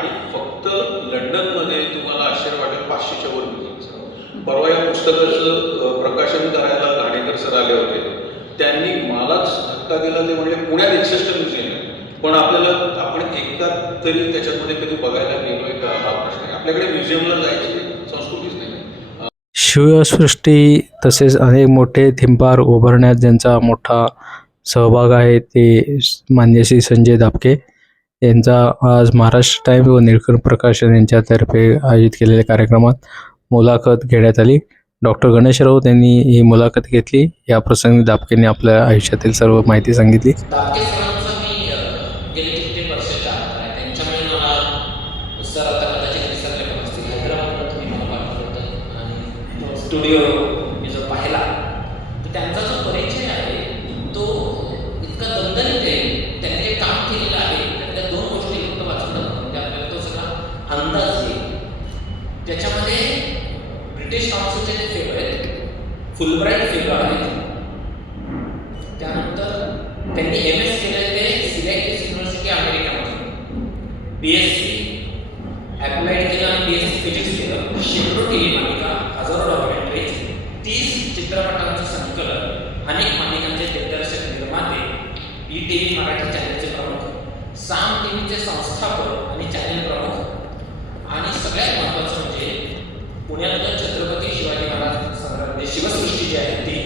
आणि फक्त लंडनमध्ये तुम्हाला आश्चर्य वाटेल 500च्या वर म्युझियम्स. परवा या पुस्तकाचं प्रकाशन करायला घाणेकर सर आले होते. त्यांनी मलाच धक्का दिला. ते म्हणले पुण्यात 61 म्युझियम आहे, पण आपल्याला आपण एकदा तरी त्याच्यामध्ये कधी बघायला गेलोय का हा प्रश्न आहे. आपल्याकडे म्युझियमला जायची संस्कृतीच नाही. शिवसृष्टी तसेच अनेक मोठे थीम पार्क उभारण्यात ज्यांचा मोठा सहभाग आहे ते मान्य श्री संजय दापके यांचा आज महाराष्ट्र टाइम्स व निळकंठ प्रकाशन यांच्यातर्फे आयोजित केलेल्या कार्यक्रमात मुलाखत घेण्यात आली. डॉक्टर गणेश राऊत यांनी ही मुलाखत घेतली. या प्रसंगी दापकेंनी आपल्या आयुष्यातील सर्व माहिती सांगितली. दापके सरांचा मी गेले कित्येक वर्षाच्या आहात आहे. त्यांच्यामुळे मला सर आता कदाचित विसरले पण असतील. हैदराबादला तुम्ही मला पाठवलं होतं आणि तो स्टुडिओ मी जो पाहिला तर त्यांचा जो परिचय आहे तो इतका दणदणीत आहे. त्यांनी जे काम केलेलं आहे त्यातल्या 2 गोष्टी फक्त वाचून म्हणजे आपल्याला तो सगळा अंदाज येईल. त्याच्यामध्ये ब्रिटिश काउन्सिलचे जे फेलो आहेत, फुलब्राईट फेलो आहेत, त्यानंतर त्यांनी MS केलं ते सिलेक्ट युनिव्हर्सिटी अमेरिकेमध्ये, BSc ॲप्लाइड केलं आणि BSc फिजिक्स केलं. शेकडो टीव्ही मालिका, हजारो डॉक्युमेंटरीज, 30 चित्रपटांचं संकलन, अनेक मालिकांचे दिग्दर्शक, निर्माते, ETV मराठी चॅनलचे प्रमुख, साम टीव्हीचे संस्थापक आणि चॅनल प्रमुख आणि सगळ्यात महत्त्वाचं म्हणजे पुण्यातलं छत्रपती शिवाजी महाराज संग्रहालय, शिवसृष्टी जी आहे ती,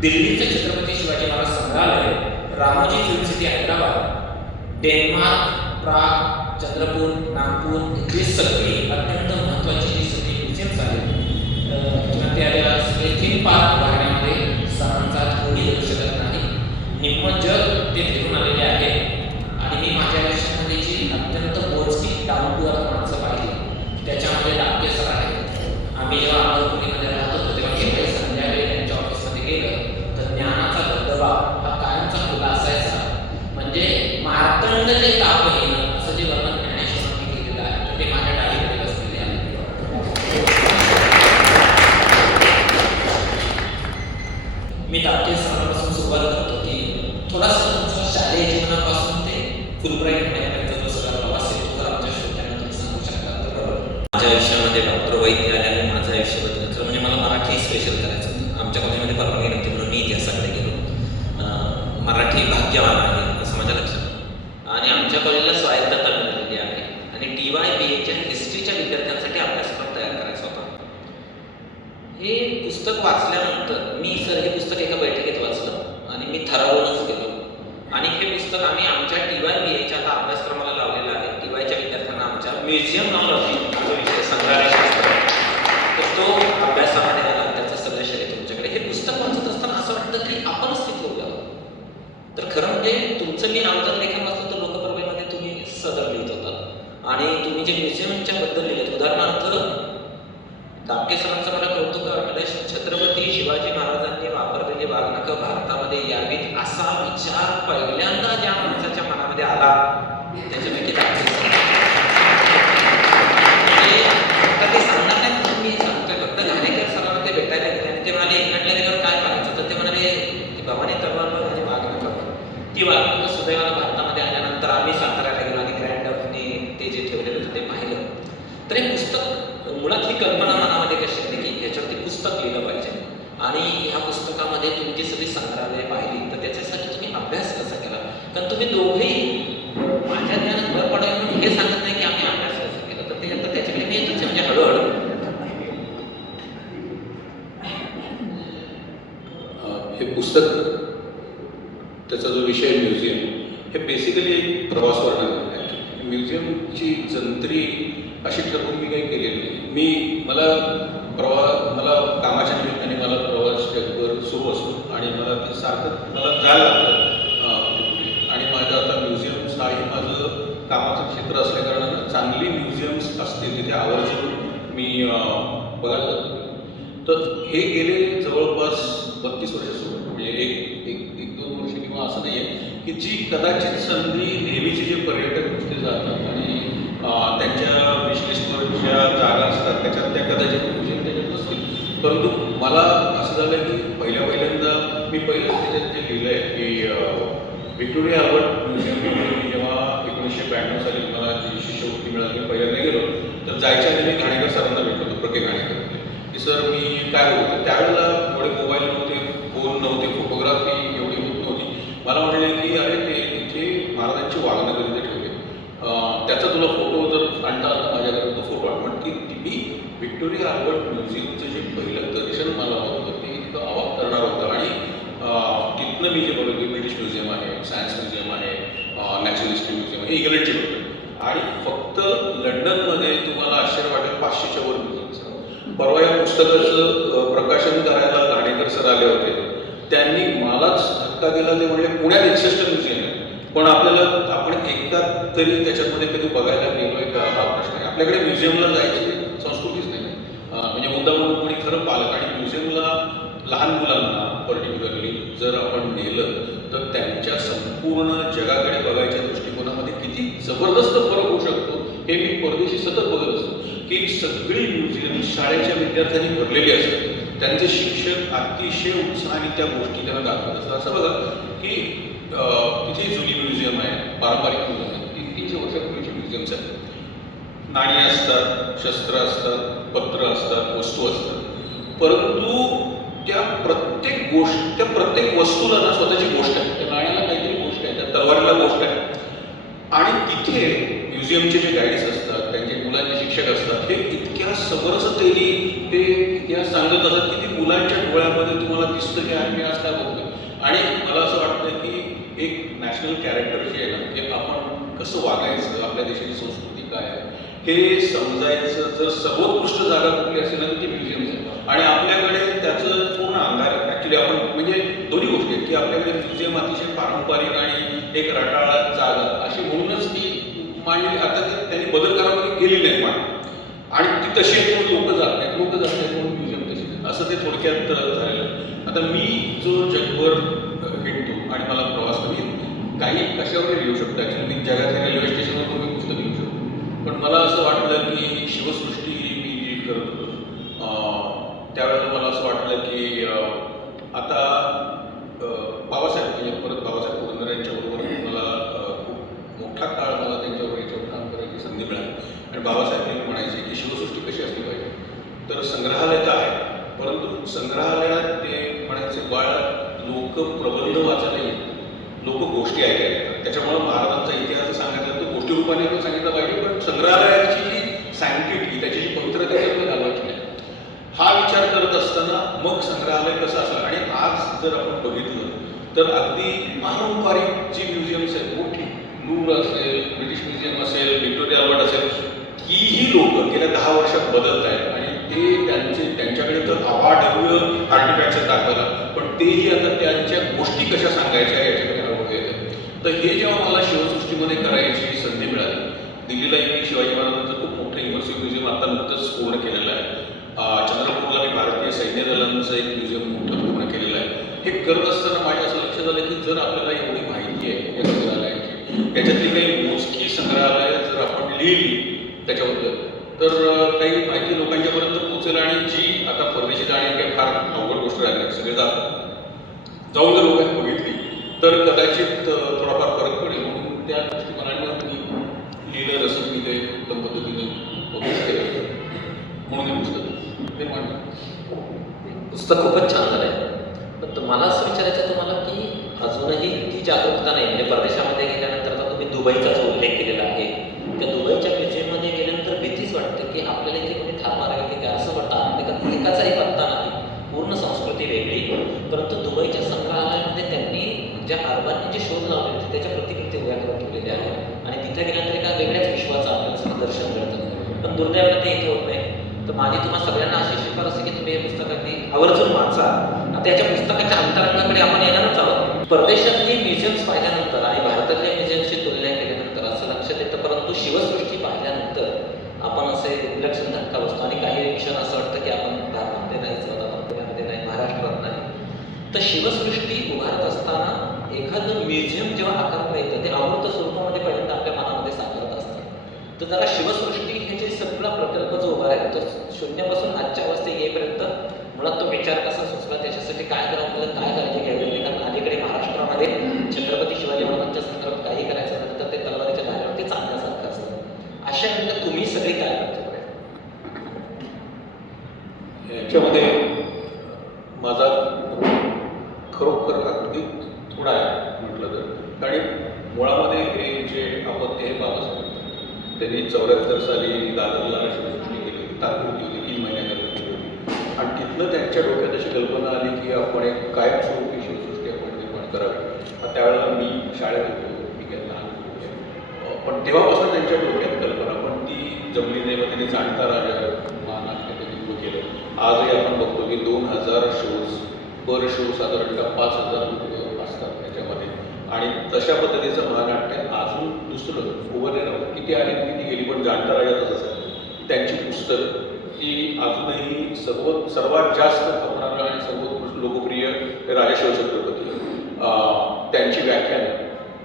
दिल्लीचं छत्रपती शिवाजी महाराज संग्रहालय, Ramoji film city Hyderabad, Denmark, Prague, Chandrapur, Nagpur इथली सगळी अत्यंत महत्त्वाची जी सगळी म्युझियम्स आहेत किंवा त्या सगळे थीम पार्क पाहण्यामध्ये सरांचा कोणी येऊ शकत नाही. निम्म जग ते फिरून आलेले आहे आणि मी माझ्या आयुष्यामध्ये जी अत्यंत मोजकी डाऊन टू अर्थ माणसं पाहिली त्याच्यामध्ये दापके सर आहेत. आम्ही जेव्हा अमरपुरीमध्ये राहत होतो तेव्हा केव्हाही संध्याकाळी त्यांच्या ऑफिसमध्ये गेलं तर ज्ञानाचा धबधबा हा कायमचा खुला असायचा. म्हणजे मार्तंड जे ताप येणं असं जे वर्णन ज्ञानेश्वरांनी केलेलं आहे तर ते माझ्या डायरीमध्ये बसलेले आहे. मी दापके सरांपासून सुरुवात करतो की थोडासा तुमच्या शालेय जीवनापासून ते फुलब्राईट होण्यापर्यंत जो सगळा प्रवास आहे तो जर आमच्या श्रोत्यांना तुम्ही सांगू शकता तर. माझ्या आयुष्यामध्ये डॉक्टर वैद्य आल्याने माझं आयुष्य बदललं. खरं म्हणजे मला मराठी स्पेशल करायचं होतं. आमच्या कॉलेजमध्ये परवानगी नव्हती म्हणून मी इतिहासाकडे गेलो. मराठी भाग्यवान आहे असं माझ्या लक्षात. आणि आमच्या कॉलेजला स्वायत्तता मिळालेली आहे आणि TY-BAच्या हिस्ट्रीच्या विद्यार्थ्यांसाठी अभ्यासक्रम तयार करायचा होता. हे पुस्तक वाचल्यानंतर मी सर हे पुस्तक एका बैठकीत वाचलं आणि मी थरावूनच गेलो. आणि हे पुस्तक आम्ही आमच्या TY-BAच्या आता अभ्यासक्रमाला लावलेलं आहे. TYच्या विद्यार्थ्यांना आमच्या म्युझियम नॉलॉजी हा विषय संग्रहालयशास्त्र तर तो अभ्यासामध्ये आला. त्याचं सगळं श्रेय तुमच्याकडे. हे पुस्तक वाचत असताना असं वाटतं की आपणच तिथं उद्या. तर खरं म्हणजे तुमचं मी नामजन लेखन वाचलं तर लोकपर्वेमध्ये तुम्ही सदर लिहित होता आणि तुम्ही जे म्युझियमच्या बद्दल लिहिलं उदाहरणार्थ दापके सरांचं मला कौतुक वाटलं. छत्रपती शिवाजी महाराजांनी वापरलेली वाघनखं भारतामध्ये यावीत असा विचार पहिल्यांदा ज्या माणसाच्या मनामध्ये आला त्याच्यापैकी दापके सर. आता ते सांगणार नाही म्हणून मी सांगतोय. फक्त घाणेकर सरांना ते भेटायला गेले आणि ते म्हणाले इंग्लंडला गेल्यावर काय पाहायचं तर ते म्हणाले की भवानी तलवार आणि वाघनखं. ती वाघनखं सुदैवानं भारतामध्ये आल्यानंतर आम्ही साताऱ्याला गेलो आणि ग्रँड डफने ते जे ठेवलेलं होतं ते पाहिलं. तर हे पुस्तक मुळात ही कल्पना मनामध्ये कशी येते की ह्याच्यावरती पुस्तक लिहिलं पाहिजे आणि ह्या पुस्तकामध्ये तुमची सगळी संग्रहालय पाहिली तर त्याच्यासाठी तुम्ही अभ्यास कसा केला. कारण तुम्ही दोघेही माझ्या ज्ञानात भर पडावी म्हणून हे सांगत नाही की आम्ही अभ्यास कसा केला तर ते आता त्याच्याकडे मी येतच म्हणजे हळूहळू. हे पुस्तक त्याचा जो विषय म्युझियम हे बेसिकली एक प्रवास वर्णन आहे. म्युझियमची जंत्री अशी ठरवून मी काही केलेली नाही. मला कामाच्या निमित्ताने मला प्रवास जगभर सुरू असतो आणि मला ते सारखं मला जायला लागतं आणि माझं आता म्युझियम्स हाही माझं कामाचं क्षेत्र असल्याकारणानं चांगली म्युझियम्स असतील तिथे आवर्जून मी बघायला जातो. तर हे गेले जवळपास 32 वर्ष सुरू म्हणजे एक 2 वर्ष किंवा असं नाही आहे की जी कदाचित संधी नेहमीचे जे पर्यटक नुसते जातात आणि त्यांच्या विश्लेषणावर ज्या जागा असतात त्याच्यात त्या कदाचित म्युझियम त्याच्यात नसतील. परंतु मला असं झालं की पहिल्यांदा मी त्याच्यात जे लिहिलं आहे की व्हिक्टोरिया अल्बर्ट म्युझियम जेव्हा 1992 साली मला जी शिष्यवृत्ती मिळाली. मी पहिल्यांदा गेलो तर जायच्या आधी मी घाणेकर सरांना भेटलो होतो, प्रके घाणेकर, की सर मी काय बोलतो. त्यावेळेला एवढे मोबाईल नव्हते, फोन नव्हते, फोटोग्राफी एवढी होत नव्हती. मला म्हणले की अरे ते तिथे महाराजांची वाघनगर तिथे ठेवले, त्याचा तुला फोटो जर आणता आला माझ्याकडे तो फोटो आण. पण की मी व्हिक्टोरिया अल्बर्ट म्युझियमचं जे पहिलं दर्शन मला होतं ते इतकं अवाक करणार होतं. आणि तिथनं मी जे बघितलं ब्रिटिश म्युझियम आहे, सायन्स म्युझियम आहे, नॅचरल हिस्ट्री म्युझियम आहे, इंग्लंडचे बघतो. आणि फक्त लंडनमध्ये तुम्हाला आश्चर्य वाटेल 500च्या वर म्युझियम्स. परवा या पुस्तकाचं प्रकाशन करायला घाणेकर सर आले होते. त्यांनी मलाच धक्का दिला. ते म्हणले पुण्यात 61 म्युझियम आहे, पण आपल्याला आपण एकदा तरी त्याच्यामध्ये कधी बघायला गेलोय का हा प्रश्न आहे. आपल्याकडे म्युझियमला जायची संस्कृतीच नाही. म्हणजे मुद्दाम कोणी खरं पालक आणि म्युझियमला लहान मुलांना पर्टिक्युलरली जर आपण नेलं तर त्यांच्या संपूर्ण जगाकडे बघायच्या दृष्टिकोनामध्ये किती जबरदस्त फरक होऊ शकतो हे मी परदेशी सतत बघत असतो. की सगळी म्युझियम शाळेच्या विद्यार्थ्यांनी भरलेली असतात. त्यांचे शिक्षक अतिशय उत्साहाने त्या गोष्टी त्यांना दाखवत असतात. असं बघा की तिथे जुनी म्युझियम आहे, पारंपरिक म्युझियम आहे, 300 वर्षापूर्वीची म्युझियम्स आहेत. नाणी असतात, शस्त्र असतात, पत्र असतात, वस्तू असतात. परंतु त्या प्रत्येक वस्तूला ना स्वतःची गोष्ट आहे. त्या नाण्याला काहीतरी गोष्ट आहे, त्या तलवारीला गोष्ट आहे. आणि तिथे म्युझियमचे जे गाईड्स असतात, त्यांचे मुलांचे शिक्षक असतात, हे इतक्या समरसतेने ते इतिहास सांगत असतात की ती मुलांच्या डोळ्यामध्ये तुम्हाला दिसतं की अरे मी आज काय बघतोय. आणि मला असं वाटतं की एक नॅशनल कॅरेक्टर जे आहे ना, की आपण कसं वागायचं, आपल्या देशाची संस्कृती काय आहे हे समजायचं जर सर्वोत्कृष्ट जागा कुठली असेल ना तर ती म्युझियम्स आहे. आणि आपल्याकडे त्याचं पूर्ण अंधार आहे. ॲक्च्युली आपण म्हणजे दोन्ही गोष्टी आहेत की आपल्याकडे म्युझियम अतिशय पारंपरिक आणि एक रटाळ जागा अशी म्हणूनच ती मांडली. आता ती त्यांनी बदल करामध्ये गेलेली नाही मांड, आणि ती तशी म्हणून लोक जात नाहीत म्हणून म्युझियम तशी असं ते थोडक्यात झालेलं आहे. आता मी जो जगभर हिंडतो आणि मला प्रवास कमी काही कशावर लिहू शकतो. ॲक्च्युली मी जगातल्या रेल्वे स्टेशनवर तुम्ही पुस्तक लिहू शकतो. पण मला असं वाटलं की शिवसृष्टी मी जी करत होतो त्यावेळेला मला असं वाटलं की आता बाबासाहेब म्हणजे परत बाबासाहेब पुरंदरे यांच्याबरोबर मला खूप मोठा काळ मला त्यांच्यावर याच्यावर काम करायची संधी मिळाली. आणि बाबासाहेब नेहमी म्हणायचे की शिवसृष्टी कशी असली पाहिजे. तर संग्रहालय तर आहे, परंतु संग्रहालयात ते म्हणायचे बाळ लोक प्रबंध वाचायला येतात, लोक गोष्टी ऐकायला येतात. त्याच्यामुळे महाराजांचा इतिहास सांगितला तो गोष्टी रूपाने पण सांगितला पाहिजे, पण संग्रहालयाची जी सँक्टिटी त्याची जी पवित्रता त्याच्यामध्ये घालवायची नाही. हा विचार करत असताना मग संग्रहालय कसं असलं. आणि आज जर आपण बघितलं तर अगदी पारंपरिक जी म्युझियम्स आहेत मोठी, लूव्र असेल, ब्रिटिश म्युझियम असेल, व्हिक्टोरिया अल्बर्ट असेल, तीही लोक गेल्या 10 वर्षात बदलत आहेत. आणि ते त्यांच्याकडे तर अवाढव्य आर्टिफॅक्ट्स दाखवायला, पण तेही आता त्यांच्या गोष्टी कशा सांगायच्या याच्याकडे हळूहळू येतात. तर हे जेव्हा मला शिवसृष्टीमध्ये करायची संधी मिळाली, दिल्लीला मी शिवाजी महाराजांचं खूप मोठं इमर्सिव्ह म्युझियम आता नुकतंच पूर्ण केलेलं आहे. चंद्रपूरला मी भारतीय सैन्य दलांचं एक म्युझियम मोठं पूर्ण केलेलं आहे. हे करत असताना माझ्या असं लक्षात आलं की जर आपल्याला एवढी माहिती आहे या संग्रहालयाची, त्याच्यातली काही मोजकी संग्रहालय जर आपण लिहिली त्याच्याबद्दल तर काही माहिती लोकांच्यापर्यंत पोहोचेल. आणि जी आता परदेशी जाणे काही फार अवघड गोष्ट राहिली, सगळे जाऊन जर लोकांनी बघितली तर कदाचित थोडाफार फरक पडेल. म्हणून त्या दृष्टिकोनाने मी लिहिलं, जसं मी ते उत्तम पद्धतीने पब्लिश केलं म्हणून हे पुस्तक निर्माण झालं. पुस्तक खूपच छान झालं आहे. पण मला असं विचारायचं तुम्हाला की अजूनही ती जागरूकता नाही. म्हणजे परदेशामध्ये गेल्यानंतर आता तुम्ही दुबईचा जो उल्लेख केलेला आहे, त्या दुबईच्या म्युझियममध्ये गेल्यानंतर भीतीच वाटते की आपल्याला इथे कोणी थांबणार आहे की काय, असं वाटतं. एकाचाही पत्ता नाही, पूर्ण संस्कृती वेगळी. परंतु दुबईच्या संग्रहालयामध्ये त्यांनी ज्या अरबांनी जे शोध लावले होते त्याच्या प्रतिकृती उभ्या करून ठेवलेल्या आहेत. आणि तिथे गेल्यानंतर एका वेगळ्याच विश्वाचं आपल्याला सगळं दर्शन मिळतं. पण दुर्दैवाने ते इथे होत नाही. तर माझी तुम्हाला सगळ्यांना अशी शिफारस आहे की तुम्ही हे पुस्तक अगदी आवर्जून वाचा. त्याच्या पुस्तकाच्या अंतरंगाकडे आपण येणारच आहोत. परदेशातली म्युझियम्स पाहिल्यानंतर आणि भारतातल्या म्युझियम्सची तुलना केल्यानंतर असं लक्षात येतं, परंतु शिवसृष्टी पाहिल्यानंतर आपण असे विलक्षण धक्का बसतो. आणि काही क्षण असं वाटतं की आपण भारतामध्ये नाही जात, आपण पुण्यामध्ये नाही, महाराष्ट्रात नाही. तर शिवसृष्टी उभारत असताना एखादं म्युझियम जेव्हा आकाराला येतं ते अमृत स्वरूपामध्ये पहिल्यांदा आपल्या मनामध्ये साकारत असतं. तर जरा शिवसृष्टी हे जे सगळा प्रकल्प जो उभा आहे तर शून्यापासून आजच्या अवस्थेत येईपर्यंत मुळात तो विचार कसा सुचला, त्याच्यासाठी काय करावं आपल्याला, काय काळजी घ्यावी लागली. कारण अलीकडे महाराष्ट्रामध्ये छत्रपती शिवाजी महाराजांच्या संदर्भात काही करायचं झालं तर ते तलवारीच्या धाऱ्यावरती चालण्यासारखं असतं. अशा वेळेला तुम्ही सगळे काय करता? याच्यामध्ये माझा खरोखर अगदी थोडा आहे म्हटलं तर. कारण मुळामध्ये हे जे आपत्ती आहे बाबासाहेब त्यांनी 74 साली दादरला शिवसृष्टी केली होती, तात्पुरती होती, 3 महिन्यानंतर केली होती. आणि तिथनं त्यांच्या डोक्यात अशी कल्पना आली की आपण एक कायमस्वरूपी शिवसृष्टी आपण निर्माण करावी. त्यावेळेला मी शाळेत होतो, मी काही लहान होतो, पण तेव्हापासून त्यांच्या डोक्यात कल्पना, पण ती जमली नाही. मग त्यांनी जाणता राजा महानाट्य त्यांनी सुरू केलं. आजही आपण बघतो की 2000 शोज पर शो साधारणतः 5000 लोक असतात त्याच्यामध्ये. आणि तशा पद्धतीचं महानाट्य अजून दुसरं उभं राहतं. किती आली किती गेली, पण जाणता राजा तसंच आहे. त्यांची पुस्तक ही अजूनही सर्वात जास्त खपणारं आणि सर्वोत्कृष्ट लोकप्रिय राजा शिवछत्रपती. त्यांची व्याख्यान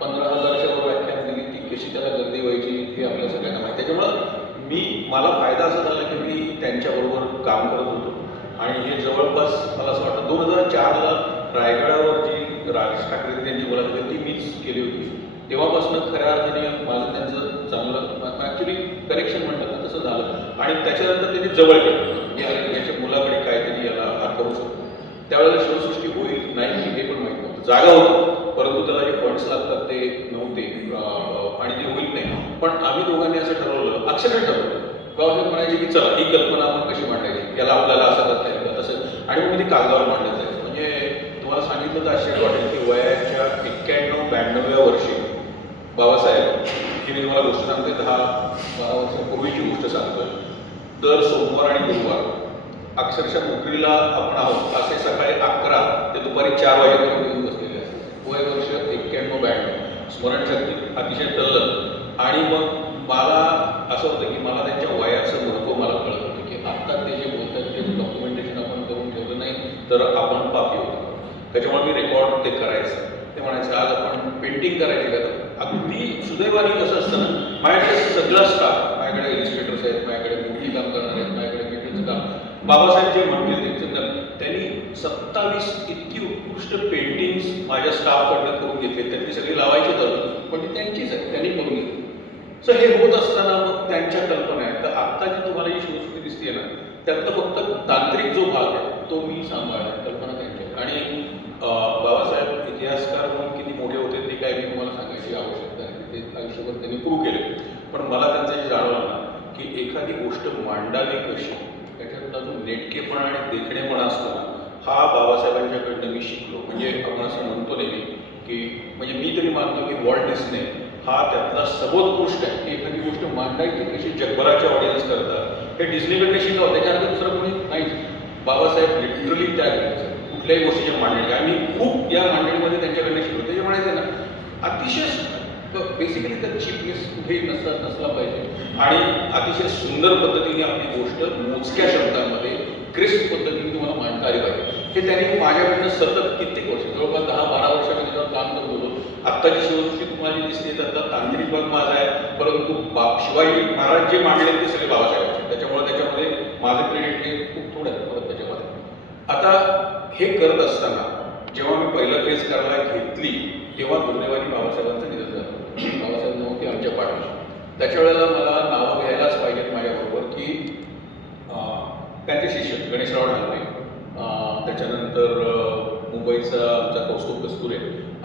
15,000च्या वर व्याख्यान दिली, ती कशी त्याला गर्दी व्हायची हे आपल्या सगळ्यांना माहिती. त्याच्यामुळं मला फायदा असा झाला की मी त्यांच्याबरोबर काम करत होतो. आणि हे जवळपास मला असं वाटतं 2004ला रायगडावर जी राज ठाकरे त्यांची मुलाखत होती ती मीच केली होती. तेव्हापासून खऱ्या अर्थाने माझं त्यांचं चांगलं ॲक्च्युली कनेक्शन म्हणतात ना तसं झालं. आणि त्याच्यानंतर त्यांनी जवळ केलं की याच्या मुलाकडे काहीतरी याला हात करू शकतो. त्यावेळेला शिवसृष्टी होईल नाही हे पण माहीत नव्हतं. जागा होतं, परंतु त्याला जे फंड्स लागतात ते नव्हते आणि ते होईल नाही. पण आम्ही दोघांनी असं ठरवलं, अक्षरशः ठरवलं. बाबासाहेब म्हणायचे की चला ही कल्पना आपण कशी मांडायची, याला आपल्याला असं करता येईल का तसं. आणि मग मी ती कागदावर मांडत जायचं. म्हणजे तुम्हाला सांगितलं तर आश्चर्य वाटेल की वयाच्या 91-92व्या वर्षी बाबासाहेब ही मी तुम्हाला गोष्ट सांगते, 10-12 वर्षापूर्वीची गोष्ट सांगतोय. दर सोमवार आणि गुरुवार अक्षरशः नोकरीला आपण आहोत असे सकाळी 11 ते दुपारी 4 वाजेपर्यंत येऊन बसलेले असतात. वय वर्ष 91-92, स्मरणशक्ती अतिशय तल्लख. आणि मग मला असं होतं की मला त्यांच्या वयाचं महत्त्व मला कळत होतं की आत्ता ते जे बोलतात ते डॉक्युमेंटेशन आपण करून ठेवलं नाही तर आपण पापी होतो. त्याच्यामुळे मी रेकॉर्ड ते करायचं. ते म्हणायचं आज आपण पेंटिंग करायची का. अगदी सुदैवाने कसं असतं ना, माझ्याकडे सगळा स्टाफ, माझ्याकडे इलिस्ट्रेटर्स आहेत, माझ्याकडे मूर्ती काम करणार आहेत, माझ्याकडे पेंटिंगचं काम. बाबासाहेब जे म्हणतील त्यांनी 27 इतकी उत्कृष्ट पेंटिंग्स माझ्या स्टाफकडनं करून घेतले. त्यांनी सगळी लावायची तर पण ती त्यांचीच आहे, त्यांनी करून घेतली. सो हे होत असताना मग त्यांच्या कल्पना आहेत. तर आत्ता जी तुम्हाला ही शिवसृष्टी दिसते ना त्यातलं फक्त तांत्रिक जो भाग आहे तो मी सांभाळला, कल्पना त्यांची. आणि बाबासाहेब इतिहासकार म्हणून किती मोठे होते ते काय मी तुम्हाला सांगायची आवश्यकता नाही, ते आयुष्यभर त्यांनी प्रूव्ह केले. पण मला त्यांचं जे जाणवलं ना की एखादी गोष्ट मांडावी कशी, त्याच्यातला जो नेटकेपणा आणि देखणेपणा असतो ना हा बाबासाहेबांच्याकडनं मी शिकलो. म्हणजे आपण असं म्हणतो नेहमी की म्हणजे मी तरी मानतो की वॉल्ट डिस्ने हा त्यातला सर्वोत्कृष्ट आहे की एखादी गोष्ट मांडायची कशी जगभराच्या ऑडियन्स करतात हे डिस्नीकडनं शिकावं. त्याच्यानंतर दुसरं कोणी नाहीच. बाबासाहेब लिटरली त्या कुठल्याही गोष्टीच्या मांडणी आम्ही खूप या मांडणीमध्ये त्यांच्याकडनं शिकलो. त्याचे म्हणायचे ना अतिशय बेसिकली तर चीपनेस कुठेही नसला पाहिजे आणि अतिशय सुंदर पद्धतीने आपली गोष्ट मोजक्या शब्दांमध्ये क्रिस्प पद्धतीने तुम्हाला मांडता आली पाहिजे. हे त्यांनी माझ्याकडनं सतत कित्येक वर्ष जवळपास 10-12 वर्षामध्ये जेव्हा काम करत होतो. आत्ताची शिवसृष्टी तुम्हाला दिसते त्यातला तांत्रिक भाग माझा आहे, परंतु शिवाजी महाराज जे मांडले ते सगळे बाबासाहेबांचे. त्याच्यामध्ये माझं क्रेडिट हे खूप थोडं आहे परत त्याच्यामध्ये. आता हे करत असताना जेव्हा मी पहिला फेज करायला घेतली तेव्हा दुर्दैवाने बाबासाहेबांचं निधन झालं. बाबासाहेब नव्हते आमच्या पाठीशी. त्याच्या वेळेला मला नावं घ्यायलाच पाहिजेत माझ्याबरोबर की त्यांचे शिष्य गणेशराव ढालणे, त्याच्यानंतर मुंबईचा आमचा कौस्तुभ कस्तुरे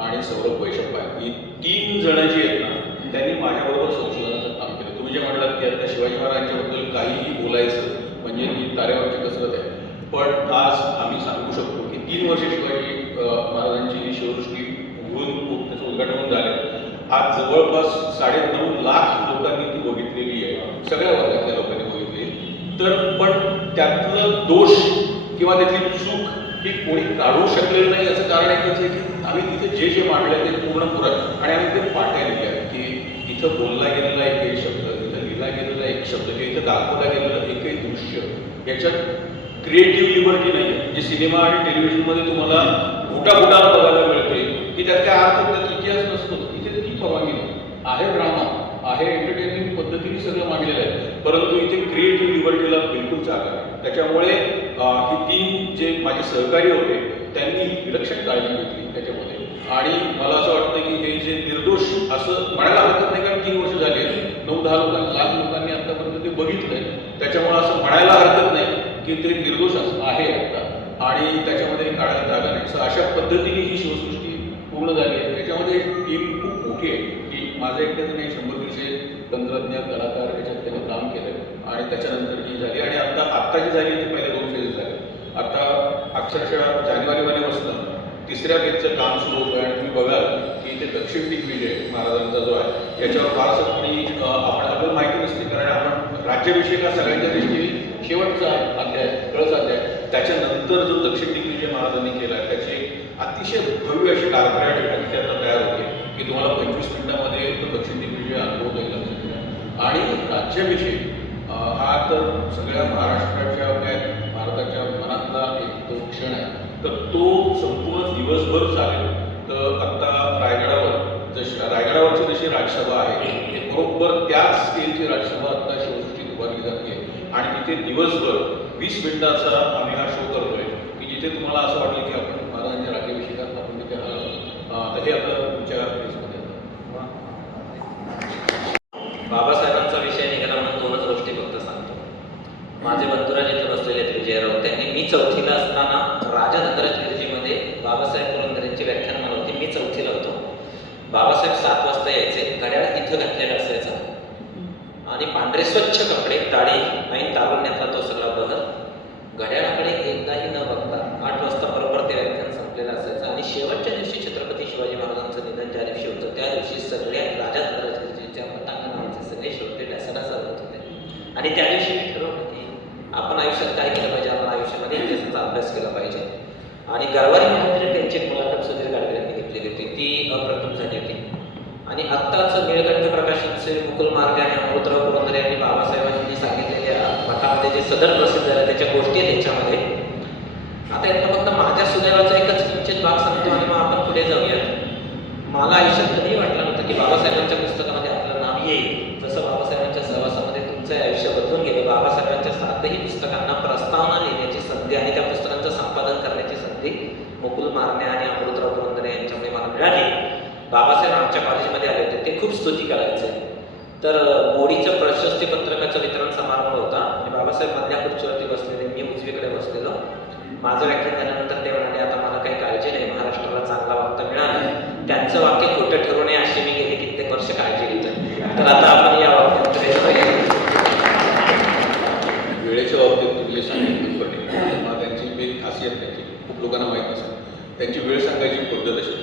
आणि सौरभ वैशंपाय ही 3 जण जी आहेत ना त्यांनी माझ्याबरोबर संशोधनाचं काम केलं. तुम्ही जे म्हणालात की आता शिवाजी महाराजांच्याबद्दल काहीही बोलायचं म्हणजे ही तारेवरची कसरत आहे. पण आज आम्ही सांगू शकतो की 3 वर्ष शिवाजी महाराजांची शिवसृष्टी होऊन त्याचं उद्घाटन होऊन झाले. आज जवळपास 9.5 लाख लोकांनी ती बघितलेली आहे, सगळ्या वर्गातल्या लोकांनी बघितली. तर पण त्यातलं दोष किंवा त्यातली चूक ही कोणी काढू शकलेलं नाही. याचं कारण एकच आहे की आम्ही तिथे जे मांडलं ते पूर्ण पुरत आणि आम्ही ते पाट्या लिहिल्या की इथं बोलला गेलेला एकही शब्द, इथं लिहिला गेलेला एक शब्द, इथं दाखवला गेलेलं एकही दृश्य याच्यात क्रिएटिव्ह लिबर्टी नाही जी सिनेमा आणि टेलिव्हिजनमध्ये तुम्हाला फुटाफुटाला बघायला मिळते की त्यात काय अर्थ त्यात इतिहास नसतो. इथे ती परवानगी नाही आहे. ड्रामा आहे, एंटरटेनमेंट पद्धतीने सगळं मांडलेलं आहे, परंतु इथे क्रिएटिव्ह लिबर्टीला बिलकुल जागा नाही. त्याच्यामुळे ही 3 जे माझे सहकारी होते त्यांनी विलक्षण काळजी घेतली त्याच्यामध्ये. आणि मला असं वाटतं की हे जे निर्दोष असं म्हणायला हरकत नाही कारण 3 वर्ष झाली 9-10 लाख लोकांनी आतापर्यंत ते बघितलंय. त्याच्यामुळे असं म्हणायला हरकत नाही की ते निर्दोष आहे आता आणि त्याच्यामध्ये काढायला जागा नाही. सो अशा पद्धतीने ही शिवसृष्टी पूर्ण झाली आहे. त्याच्यामध्ये टीम खूप मोठी आहे की माझं एकट्याचं नाही, 100-150 तंत्रज्ञ कलाकार याच्यात त्यांनी काम केलं आणि त्याच्यानंतर ही झाली. आणि आत्ता जी झाली ती पहिले 2 फेजेस झाले. आता अक्षरशः जानेवारी महिन्यापासून 3ऱ्या फेजचं काम सुरू होतं आणि तुम्ही बघाल की ते दक्षिण दिग्विजय महाराजांचा जो आहे याच्यावर फारसं कोणी आपल्याला माहिती नसते, कारण आपण राज्याभिषेक हा सगळ्यांच्या दृष्टीने शेवटचा अध्याय, कळस अध्याय. त्याच्यानंतर जो दक्षिण दिग्विजय महाराजांनी केला त्याची एक अतिशय भव्य अशी कारभार ठिकाणी आता तयार होते की तुम्हाला 25 मिनिटामध्ये तो दक्षिण दिग्विजय अनुभव येईल. आणि राज्याभिषेक हा तर सगळ्या महाराष्ट्राच्या भारताच्या मनातला एक तो क्षण आहे. तर तो संपूर्ण दिवसभर चालेल. तर आत्ता रायगडावरची जशी राजसभा आहे बरोबर त्याच स्केलची राजसभा आता शिवसृष्टीत उभारली जाते आणि तिथे दिवसभर 20 मिनिटाचा आम्ही हा शो करतोय की जिथे तुम्हाला असं वाटेल की आपण महाराजांच्या राज्याभिषेकात आपण तिथे हे आता तुमच्या फेसमध्ये बाबासाहेबांचा विषय निघाला म्हणून 2च गोष्टी फक्त सांगतो. माझे बंधुराज इथे बसलेले आहेत विजयराव, त्यांनी मी 4थीला असताना राजानंदराज गिरजीमध्ये बाबासाहेब पुरंदरेंची व्याख्यान मला होती. मी 4थीला होतो. बाबासाहेब 7 वाजता यायचे, घड्याळ इथं घातलेलं असायचं आणि पांढरे स्वच्छ कपडे, दाढी आणि तारुण्यातला तो सगळा बदल. घड्याळाकडे एकदाही न बघता 8 वाजता बरोबर ते व्याख्यान संपलेलं असायचं आणि शेवटच्या दिवशी छत्रपती शिवाजी महाराजांचं निधन ज्या दिवशी होतं त्या दिवशी सगळ्या राजानंदराज गिरजीच्या पटांगणाचे सगळे श्रोते ढासळत होते. आणि त्या दिवशी मी ठरवलं की आपण आयुष्यात काय केलं पाहिजे, आपण आयुष्यामध्ये इतिहासाचा अभ्यास केला पाहिजे. आणि गरवारी महाराजांनी त्यांची एक मुलाखत सुधीर गाडगिळ्यांनी घेतलेली होती, ती अप्रतिम झाली होती. आणि आत्ताच निळकंठ प्रकाशनचे मुकुल मार्गे आणि अमृतराव पुरंदरे यांनी बाबासाहेबांनी सांगितलेल्या मठामध्ये जे सदर प्रसिद्ध झालं त्याच्या गोष्टी आहेत त्याच्यामध्ये. आता यातनं फक्त माझ्या सुदैवाचा एकच किंचित भाग सांगतो आणि मग आपण पुढे जाऊया. मला आयुष्यात कधीही वाटलं नव्हतं की बाबासाहेबांच्या पुस्तकामध्ये आपलं नाव येईल. जसं बाबासाहेबांच्या सहवासामध्ये तुमचं आयुष्य बदलून गेलं. बाबासाहेबांच्या 7ही पुस्तकांना प्रस्तावना लिहिण्याची संधी आणि त्या पुस्तकांचं संपादन करण्याची संधी मुकुल मारणे आणि अमृतराव पुरंदरे यांच्यामुळे मला मिळाली. बाबासाहेब आमच्या कॉलेजमध्ये आले होते, ते खूप स्तुती करायचे. तर मोडीचं प्रशस्ती पत्रकाचं वितरण समारंभ होता आणि बाबासाहेब मधल्या खुर्चीवरती बसलेले, मी उजवीकडे बसलेलो. माझं व्याख्यान झाल्यानंतर ते म्हणाले, आता मला काही काळजी नाही, महाराष्ट्राला चांगला वक्ता मिळाला. त्यांचं वाक्य खोटं ठरू नये अशी मी गेली कित्येक वर्ष काळजी घेतोय. तर आता आपण या वाक्याकडे वेळेच्या बाबतीत तुम्ही सांगितलं पटेल, त्यांची एक खासियत त्यांची खूप लोकांना माहीत नसेल. त्यांची वेळ सांगायची पद्धत अशी,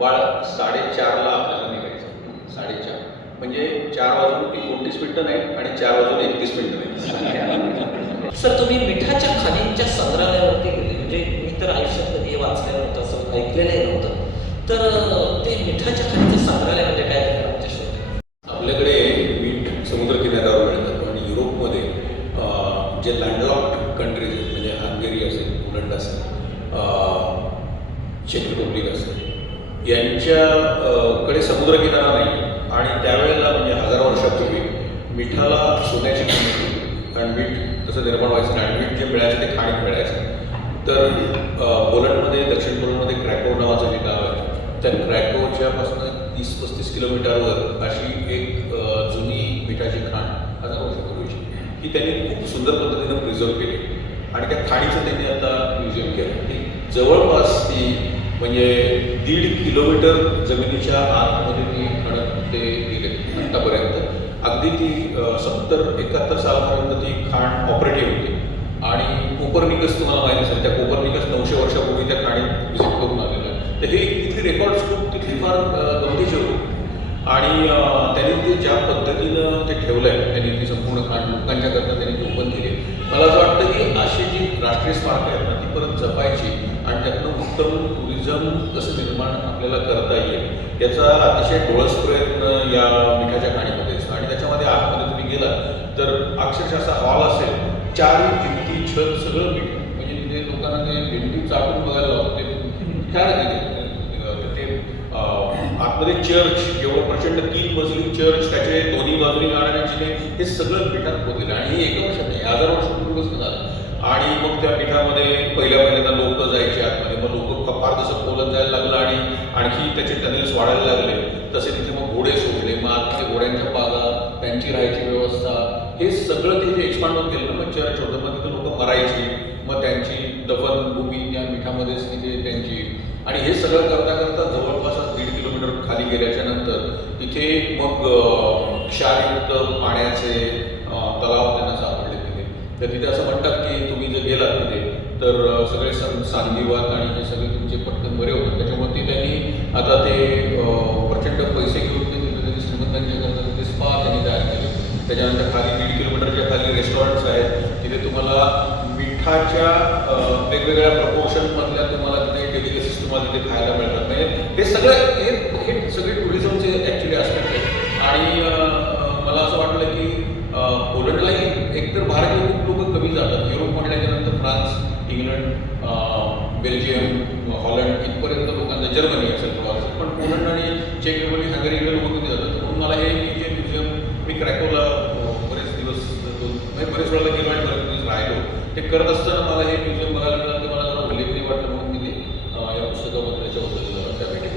बाळ 4:30ला आपल्याला निघायचं. 4:30 म्हणजे 4 वाजून 29 मिनिटं नाही आणि 4 वाजून 31 मिनिटं नाही. सर, तुम्ही मिठाच्या खाणींच्या संग्रहालयावरती गेले, म्हणजे मी तर आयुष्यात कधी वाचलेलं नव्हतं, असं ऐकलेलंही नव्हतं. तर ते मिठाच्या खाणीचं संग्रहालय म्हणजे काय आमच्या आपल्याकडे मीठ समुद्र किनाऱ्यावर मिळतं आणि युरोपमध्ये जे लँडलॉक्ड कंट्रीज आहेत, म्हणजे हंगेरी असेल, पोलंड असेल, चेक रिपब्लिक असेल, यांच्याकडे समुद्रकिनारा नाही आणि त्यावेळेला म्हणजे हजारो वर्षापूर्वी मिठाला सोन्याची किंमत होती. कारण मीठ तसं निर्माण व्हायचं आणि मीठ जे मिळायचं ते खाणीत मिळायचं. तर पोलंडमध्ये, दक्षिण पोलंडमध्ये क्रॅको नावाचं जे गाव आहे, त्या क्रॅकोच्यापासून 30-35 किलोमीटरवर अशी एक जुनी मिठाची खाण हजारो वर्षापूर्वीची की त्यांनी खूप सुंदर पद्धतीनं प्रिझर्व केली आणि त्या खाणीचं त्यांनी आता म्युझियम केलं. ती जवळपास ती म्हणजे 1.5 किलोमीटर जमिनीच्या आतमध्ये ती खाणं ते गेले आत्तापर्यंत. अगदी ती 70-71 सालापर्यंत ती खाण ऑपरेटिव्ह होती. आणि कोपर्निकस तुम्हाला माहिती असेल, त्या कोपर्निकस 900 वर्षापूर्वी त्या खाणीत व्हिजिट करून आलेलं आहे. तर हे तिथली रेकॉर्ड्स खूप तिथली फार गमतीचे होते आणि त्यांनी ते ज्या पद्धतीनं ते ठेवलं आहे, त्यांनी ती संपूर्ण खाण लोकांच्या करता त्यांनी ती ओपन केली. मला असं वाटतं की अशी जी राष्ट्रीय स्मारकं आहेत ना ती परत जपायची आणि त्यातनं उत्तम टुरिझम कसं निर्माण आपल्याला करता येईल याचा अतिशय डोळस प्रयत्न या मिठाच्या खाणीमध्ये असतो. आणि त्याच्यामध्ये आतमध्ये तुम्ही गेला तर अक्षरशः असा हॉल असेल, 4 भिंती, छत, सगळं मीठ. म्हणजे तिथे लोकांना ते भिंती चाटून बघायला लावतो. ते काय नाही ते आतमध्ये चर्च, एवढं प्रचंड 3 मजली चर्च, त्याचे दोन्ही बाजूनी गाड्यांची जिने, हे सगळं मिठात खोदलेलं आणि हे एका वर्षात नाही, हजारो वर्षापूर्वीपासून झालं. आणि मग त्या मिठामध्ये पहिल्यांदा लोक जायचे आतमध्ये, मग लोक फार जसं खोलत जायला लागलं आणि आणखी त्याचे टनेल्स वाढायला लागले, तसे तिथे मग घोडे सोडले, मग आतमध्ये घोड्यांच्या बागा त्यांची राहायची व्यवस्था, हे सगळं ते जे एक्सपांड होत गेलं ना, मग चर्च होतं, मग तिथं लोक मरायची, मग त्यांची दफनभूमी त्या मिठामध्येच तिथे त्यांची, आणि हे सगळं करता करता जवळपास 1.5 किलोमीटर खाली गेल्याच्या नंतर तिथे मग क्षारयुक्त पाण्याचे तलाव त्यांना सापडले तिथे. तर तिथे असं म्हणतात की तुम्ही जर गेलात तिथे तर सगळे सांधिवात आणि हे सगळे तुमचे पटकन बरे होतात. त्याच्यामुळे ते त्यांनी आता ते प्रचंड पैसे घेऊन ते तिथे श्रीमंतांच्या करता तिथे स्पा त्यांनी तयार केले. त्याच्यानंतर खाली 1.5 किलोमीटरच्या खाली रेस्टॉरंट्स आहेत, तिथे तुम्हाला मिठाच्या वेगवेगळ्या प्रपोर्शनमधल्या तुम्हाला तिथे डेलिकेसीज तुम्हाला तिथे खायला मिळतात. म्हणजे हे सगळे टुरिझमचे ॲक्च्युली आस्पेक्ट आहेत. आणि मला असं वाटलं की पोलंडलाही एकतर भारतीय खूप लोक कमी जातात. युरोप म्हटल्याच्या नंतर फ्रान्स, इंग्लंड, बेल्जियम, हॉलंड इथपर्यंत लोकांचं, जर्मनी असेल थोडं, पण पोलंड आणि चेक रिपब्लिक, हंगरी इकडे लोक कमी जातात. म्हणून मला हे जे म्युझियम, मी क्रॅकोला बरेच दिवस बरेच वेळेला गेलो आणि बरेच दिवस राहिलो, ते करत असताना मला हे म्युझियम बघायला मिळालं, ते मला जरा उल्लेखनीय वाटलं, म्हणून मी या पुस्तकाबद्दल त्याच्याबद्दल त्या भेटी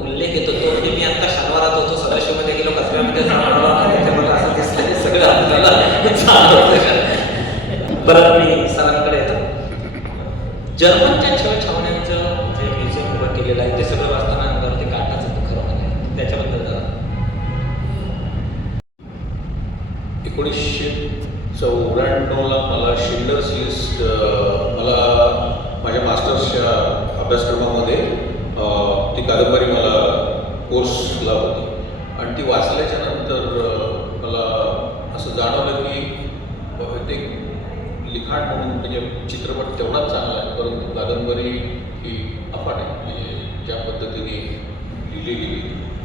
उल्लेख येतो तो मी आता शनिवारात होतो, सदाशिवमध्ये गेलो, कचऱ्यामध्ये मला असं दिसलं ते सगळं आपल्याला परत मी सरांकडे येतो. जर्मनच्या छावण्यांचं जे म्युझियम उभं केलेलं आहे ते सगळं वाचताना अंगावर ते काटाच येतं खरं म्हणजे, त्याच्याबद्दल जरा. 1994ला मला शिंडलर्स लिस्ट, मला माझ्या मास्टर्सच्या अभ्यासक्रमामध्ये ती कादंबरी मला कोर्सला होती, आणि ती वाचल्याच्या नंतर मला असं जाणवलं की ते लिखाण म्हणून म्हणजे चित्रपट तेवढाच चांगला आहे, परंतु कादंबरी ही अफाट आहे. म्हणजे ज्या पद्धतीने लिहिली गेली,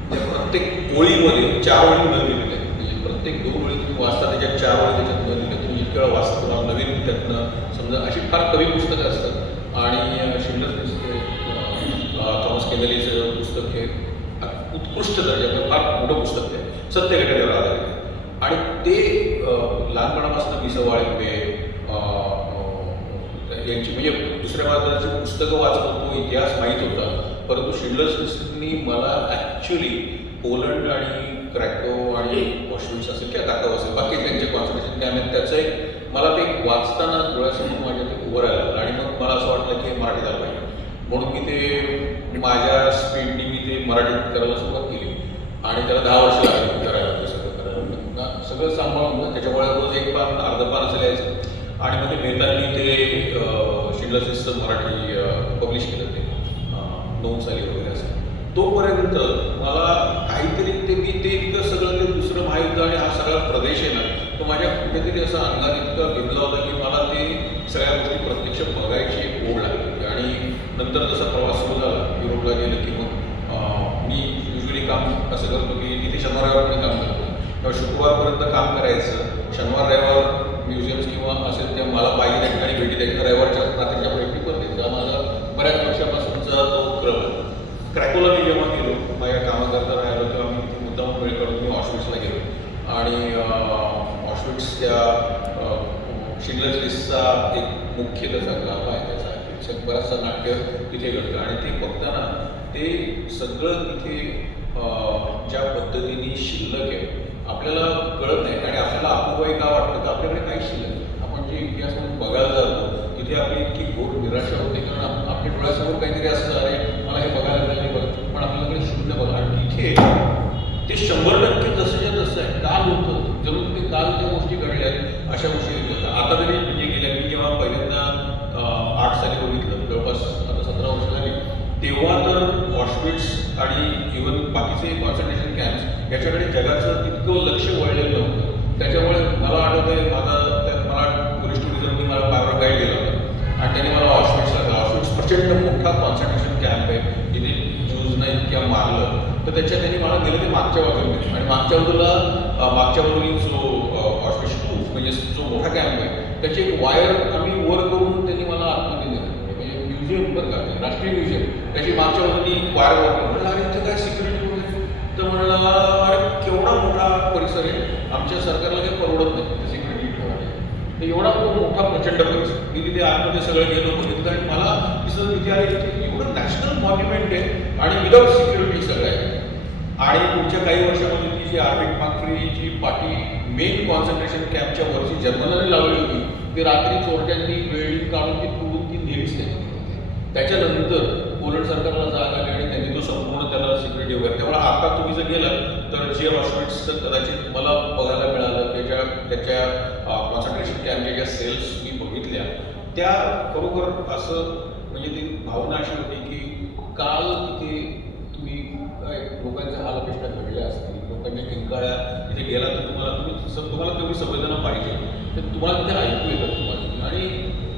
त्या प्रत्येक ओळीमध्ये 4 ओळी न लिहिलेल्या आहेत. म्हणजे प्रत्येक 2 ओळी तुम्ही वाचता, त्याच्यात 4 ओळी त्याच्यात न लिहिल्या, तुम्ही इतक्या वेळा वाचता, तुम्हाला नवीन त्यातनं समजा अशी फार कमी पुस्तकं असतात. आणि शिंडलर्स लिस्ट थॉमस केनेलीचं पुस्तक हे उत्कृष्ट दर्जाचं फार मोठं पुस्तक आहे, सत्य घटनेवर आधारित आहे. आणि ते लहानपणापासून मी सवाळीमध्ये यांची म्हणजे दुसऱ्या महाराष्ट्राची पुस्तकं वाचत होतो, इतिहास माहीत होता, परंतु शिंडलर्स लिस्टनी मला ॲक्च्युली पोलंड आणि क्रॅको आणि ऑशविट्झ असेल किंवा दाखव असेल, बाकी त्यांचे कॉन्सन्ट्रेशन कॅम्प, त्याचं एक मला ते वाचताना डोळ्यासमोर माझ्या ते उभं राहिलं. आणि मग मला असं वाटलं की मराठीत आलं पाहिजे, म्हणून मी ते माझ्या स्पीडनी मी ते मराठीत करायला सुरुवात केली. आणि त्याला 10 वर्ष लागली करायला, ते सगळं करायला, सगळं सांभाळून. त्याच्यामुळे रोज 1 पान, अर्ध पान असं लिहायचं. आणि मग ते मेहतांनी ते शिंडलर्स लिस्टचं मराठी पब्लिश केलं, ते 9 साली वगैरे असं. तोपर्यंत मला काहीतरी मी ते इतकं सगळं ते दुसरं महायुद्ध आणि हा सगळा प्रदेश आहे ना, तो माझ्या कुठेतरी असं अंगात इतका भिनला होता की मला ते सगळ्या गोष्टी प्रत्यक्ष बघायची एक ओढ लागली. आणि नंतर जसा प्रवास सुरू झाला, युरोपला गेलं की मग मी युजली काम असं करतो की तिथे शनिवार रविवार काम करतो, तेव्हा शुक्रवारपर्यंत काम करायचं, शनिवार रविवार म्युझियम्स किंवा असेल त्या मला पाहिजे त्या ठिकाणी भेटी द्यायच्या, रविवारच्या रात्रीच्या भेटी पण द्यायचा. माझा बऱ्याच वर्षापासूनचा तो क्रम आहे. क्रॅकोला मी जेव्हा गेलो, माझ्या कामाकरता राहिलो, तेव्हा मी तिथे मुद्दाम वेळ काढून मी ऑशविट्झला गेलो. आणि ऑशविट्झ त्या शिंडलर्स लिस्टचा एक मुख्य त्याचा गाभा आहे, त्याचा बराचसा नाट्य तिथे घडतं. आणि ते बघताना ते सगळं तिथे ज्या पद्धतीने शिल्लक आहे आपल्याला कळत नाही. आणि आपल्याला अपुवाई का वाटतं तर आपल्याकडे काही शिल्लक नाही. आपण जे इतिहास म्हणून बघायला जातो तिथे आपली इतकी घोर निराशा होते, कारण आपल्या डोळ्यासमोर काहीतरी असतं, अरे मला हे बघायला मिळालं बघ, पण आपल्याकडे शून्य बघा. आणि तिथे ते 100% जसंच्या तसं आहे. काल होतं जरूर ते काल ज्या गोष्टी घडल्या आहेत अशा गोष्टी घडल्या. आता तरी म्हणजे गेल्या मी जेव्हा पहिल्यांदा 8 साली बघितलं, जवळपास आता 17 वर्ष झाली, तेव्हा तर ऑशविट्झ आणि इव्हन बाकीचे कॉन्सन्ट्रेशन कॅम्प्स याच्याकडे जगाचं इतकं लक्ष वळलेलं नव्हतं. त्याच्यामुळे मला आठवतं आहे मला टुरिस्ट टुरिझमनी मला बायवर गाईड दिला होता आणि त्याने मला ऑशविट्झला गेला. ऑशविट्झ प्रचंड मोठा कॉन्सन्ट्रेशन कॅम्प आहे, जिथे ज्यूजना इतक्या मारलं. तर त्याच्यात त्यांनी मला दिलं ते मागच्या बाजूला, आणि मागच्या बाजूनी जो ऑशविट्झ 2 म्हणजे जो मोठा कॅम्प आहे त्याची एक वायर आम्ही वर करून त्यांनी मला आतमध्ये दिलं. म्हणजे म्युझियम बरं का, राष्ट्रीय म्युझियम, त्याची मागच्या बाजूनी वायर वर करून म्हणलं, अरे इथं काय सिक्युरिटी वगैरे. तर म्हणलं अरे केवढा मोठा परिसर आहे, आमच्या सरकारला काही परवडत नाही सिक्युरिटी ठेवायला. तर एवढा मोठा प्रचंड परिसर, मी तिथे आतमध्ये सगळं गेलो बघितलं. आणि मला दिसलं तिथे आले तिथे एवढं नॅशनल मॉन्युमेंट आहे आणि विदाउट सिक्युरिटी सगळं आहे. आणि पुढच्या काही वर्षामध्ये ती जी आर्टिक मागफळीची पाठी मेन कॉन्सन्ट्रेशन कॅम्पच्या वरची जर्मनाने लावली होती ती रात्री चोरट्यांनी वेल्डिंग काढून ती तोडून ती नेहमीच त्यांनी त्याच्यानंतर पोलंड सरकारला जाग आली आणि त्यांनी तो संपूर्ण त्याला सिक्युरिटी वगैरे त्यामुळे आता तुम्ही जर गेलात तर जे ऑशविट्सचं कदाचित मला बघायला मिळालं त्याच्या कॉन्सन्ट्रेशन कॅम्पच्या ज्या सेल्स मी बघितल्या त्या खरोखर असं म्हणजे ती भावना अशी होती की काल तिथे तुम्ही लोकांच्या हालअपेष्टा घडल्या असतील लोकांच्या किंकाळ्या तिथे गेला तर तुम्हाला तेवढी संवेदना पाहिजे तर तुम्हाला तिथे ऐकू येतं तुम्हाला आणि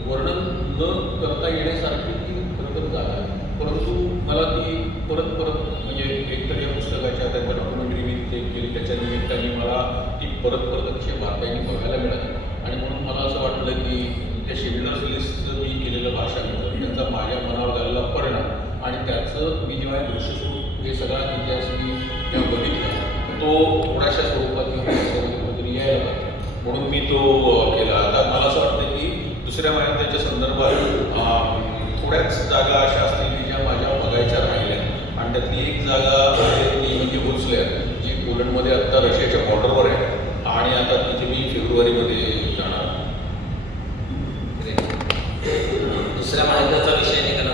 वर्णन न करता येण्यासारखी ती खरं तर जागा आहे परंतु मला ती परत म्हणजे एकतर या पुस्तकाच्या त्यांच्या डॉक्युमेंटरी मी ते केली त्याच्या निमित्ताने मला ती परत अतिशय बारकाईने बघायला मिळाली आणि म्हणून मला असं वाटलं की त्या शिल्डर्स लिस्टचं मी केलेलं भाषांतर त्यांचा माझ्या मनावर झालेला परिणाम आणि त्याचं मी जेव्हा दृश्यस्वरूप हे सगळा इतिहास मी जेव्हा बघितला तो थोड्याशा स्वरूपात कुठेतरी यायला पाहिजे म्हणून मी तो केला आता मला असं वाटतं की दुसऱ्या महायुद्धाच्या संदर्भात थोड्याच जागा अशा असतील की ज्या माझ्या बघायच्या राहिल्या आणि त्यातली एक जागा आहे ती म्हणजे होल्सलेअर जी पोलंडमध्ये आत्ता रशियाच्या बॉर्डरवर आहे आणि आता तिथे मी फेब्रुवारीमध्ये जाणार दुसऱ्या महायुद्धाचा विषय निघाला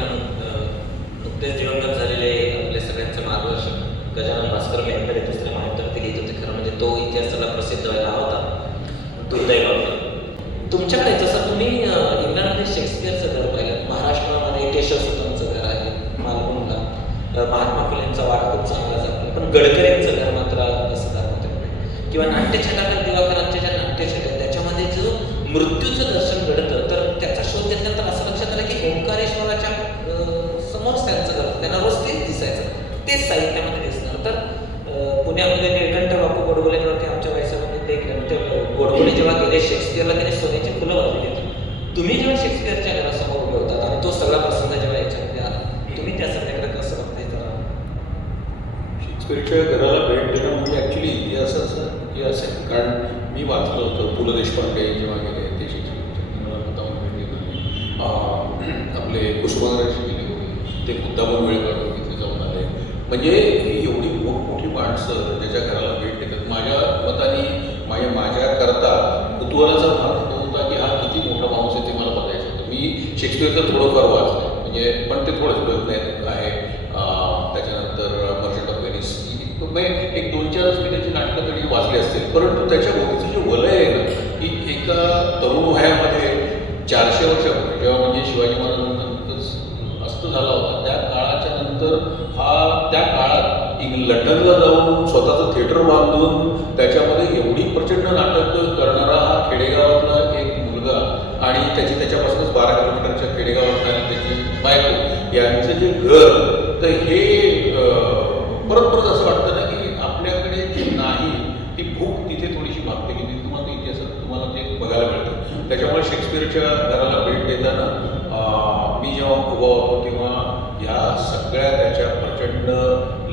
नुकतेच दिवंगत झालेले आपले सगळ्यांचे मार्गदर्शक गजानन भास्कर मेहंदरे दुसऱ्या महायुद्धावरती लिहित होते खरं म्हणजे तो इतिहास त्याला प्रसिद्ध व्हायला होता दुर्दैवाने तुमच्याकडे जसं तुम्ही इंग्लंडमध्ये शेक्सपियरचं घर पाहिलं महाराष्ट्रामध्ये केशवसुतांचं घर आहे मालवणला महात्मा फुलेंचा वाडा खूप चांगला जातो पण गडकरींचं घर मात्र असं दाखवतं किंवा नाट्यछटाकार दिवाकरांच्या ज्या नाट्यछट आहेत त्याच्यामध्ये जो मृत्यूचं दर्शन घडतं तर त्याचा शोध घेतल्यानंतर असं लक्षात आलं की ओंकारेश्वराच्या समोरच त्यांचं घर त्यांना रोज तेच दिसायचं तेच साहित्यामध्ये दिसणार तर पुण्यामध्ये निळकंठ बापू गोडबोलेंवरती आमच्या वयसामध्ये देखील म्हणजे गोडबोले जेव्हा गेले शेक्सपियरला त्याने सोन्याची फुलं वाजली घेतली तुम्ही जेव्हा शेक्सपियरच्या घरासमोर उभे होतात आणि तो सगळा प्रसंग जेव्हा याच्यामध्ये आला तुम्ही त्या सगळ्याकडे कसं बघताय जरा शेक्सपियरच्या घराला भेट देणं म्हणजे ॲक्च्युली इतिहासाचं हे असेल कारण मी वाचलं होतं पु ल देशपांडे जेव्हा गेले ते शेक्सपियरच्या मला मुद्दामून भेट दिली आपले कुसुमाग्रज गेले होते ते मुद्दामून वेळ काढून तिथे जाऊन आले म्हणजे ही एवढी मोठी माणसं ज्याच्या घराला भेट देतात माझ्या मताने माझ्याकरता कुतूहलाचा भाग तो होता की हा किती मोठा माणूस आहे ते मला बघायचं होतं मी शेक्सपियरचं थोडंफार वाचलं म्हणजे पण ते थोडंच प्रयत्न आहे त्याच्यानंतर मर्चंट ऑफ व्हेनिस एक 2-4 मी त्याची नाटकं तरी वाचली असतील परंतु त्याच्या भोवतीचं जे वलय आहे ना की एका तरुण वयामध्ये 400 वर्षापूर्वी जेव्हा म्हणजे शिवाजी महाराजांनंतर अस्त झाला होता त्या काळाच्या नंतर हा त्या काळात लंडनला जाऊन स्वतःचं थिएटर बांधून त्याच्यामध्ये एवढी प्रचंड नाटक करणारा हा खेडेगावातला एक मुलगा आणि त्याच्यापासूनच 12 किलोमीटरच्या खेडेगावातला आणि त्याची बायको यांचं जे घर तर हे परत असं वाटतं ना की आपल्याकडे जे नाही ती भूक तिथे थोडीशी भागते की तुम्हाला इतिहासात तुम्हाला ते बघायला मिळतं त्याच्यामुळे शेक्सपियरच्या घराला भेट देताना मी जेव्हा उभा होतो तेव्हा ह्या सगळ्या त्याच्या प्रचंड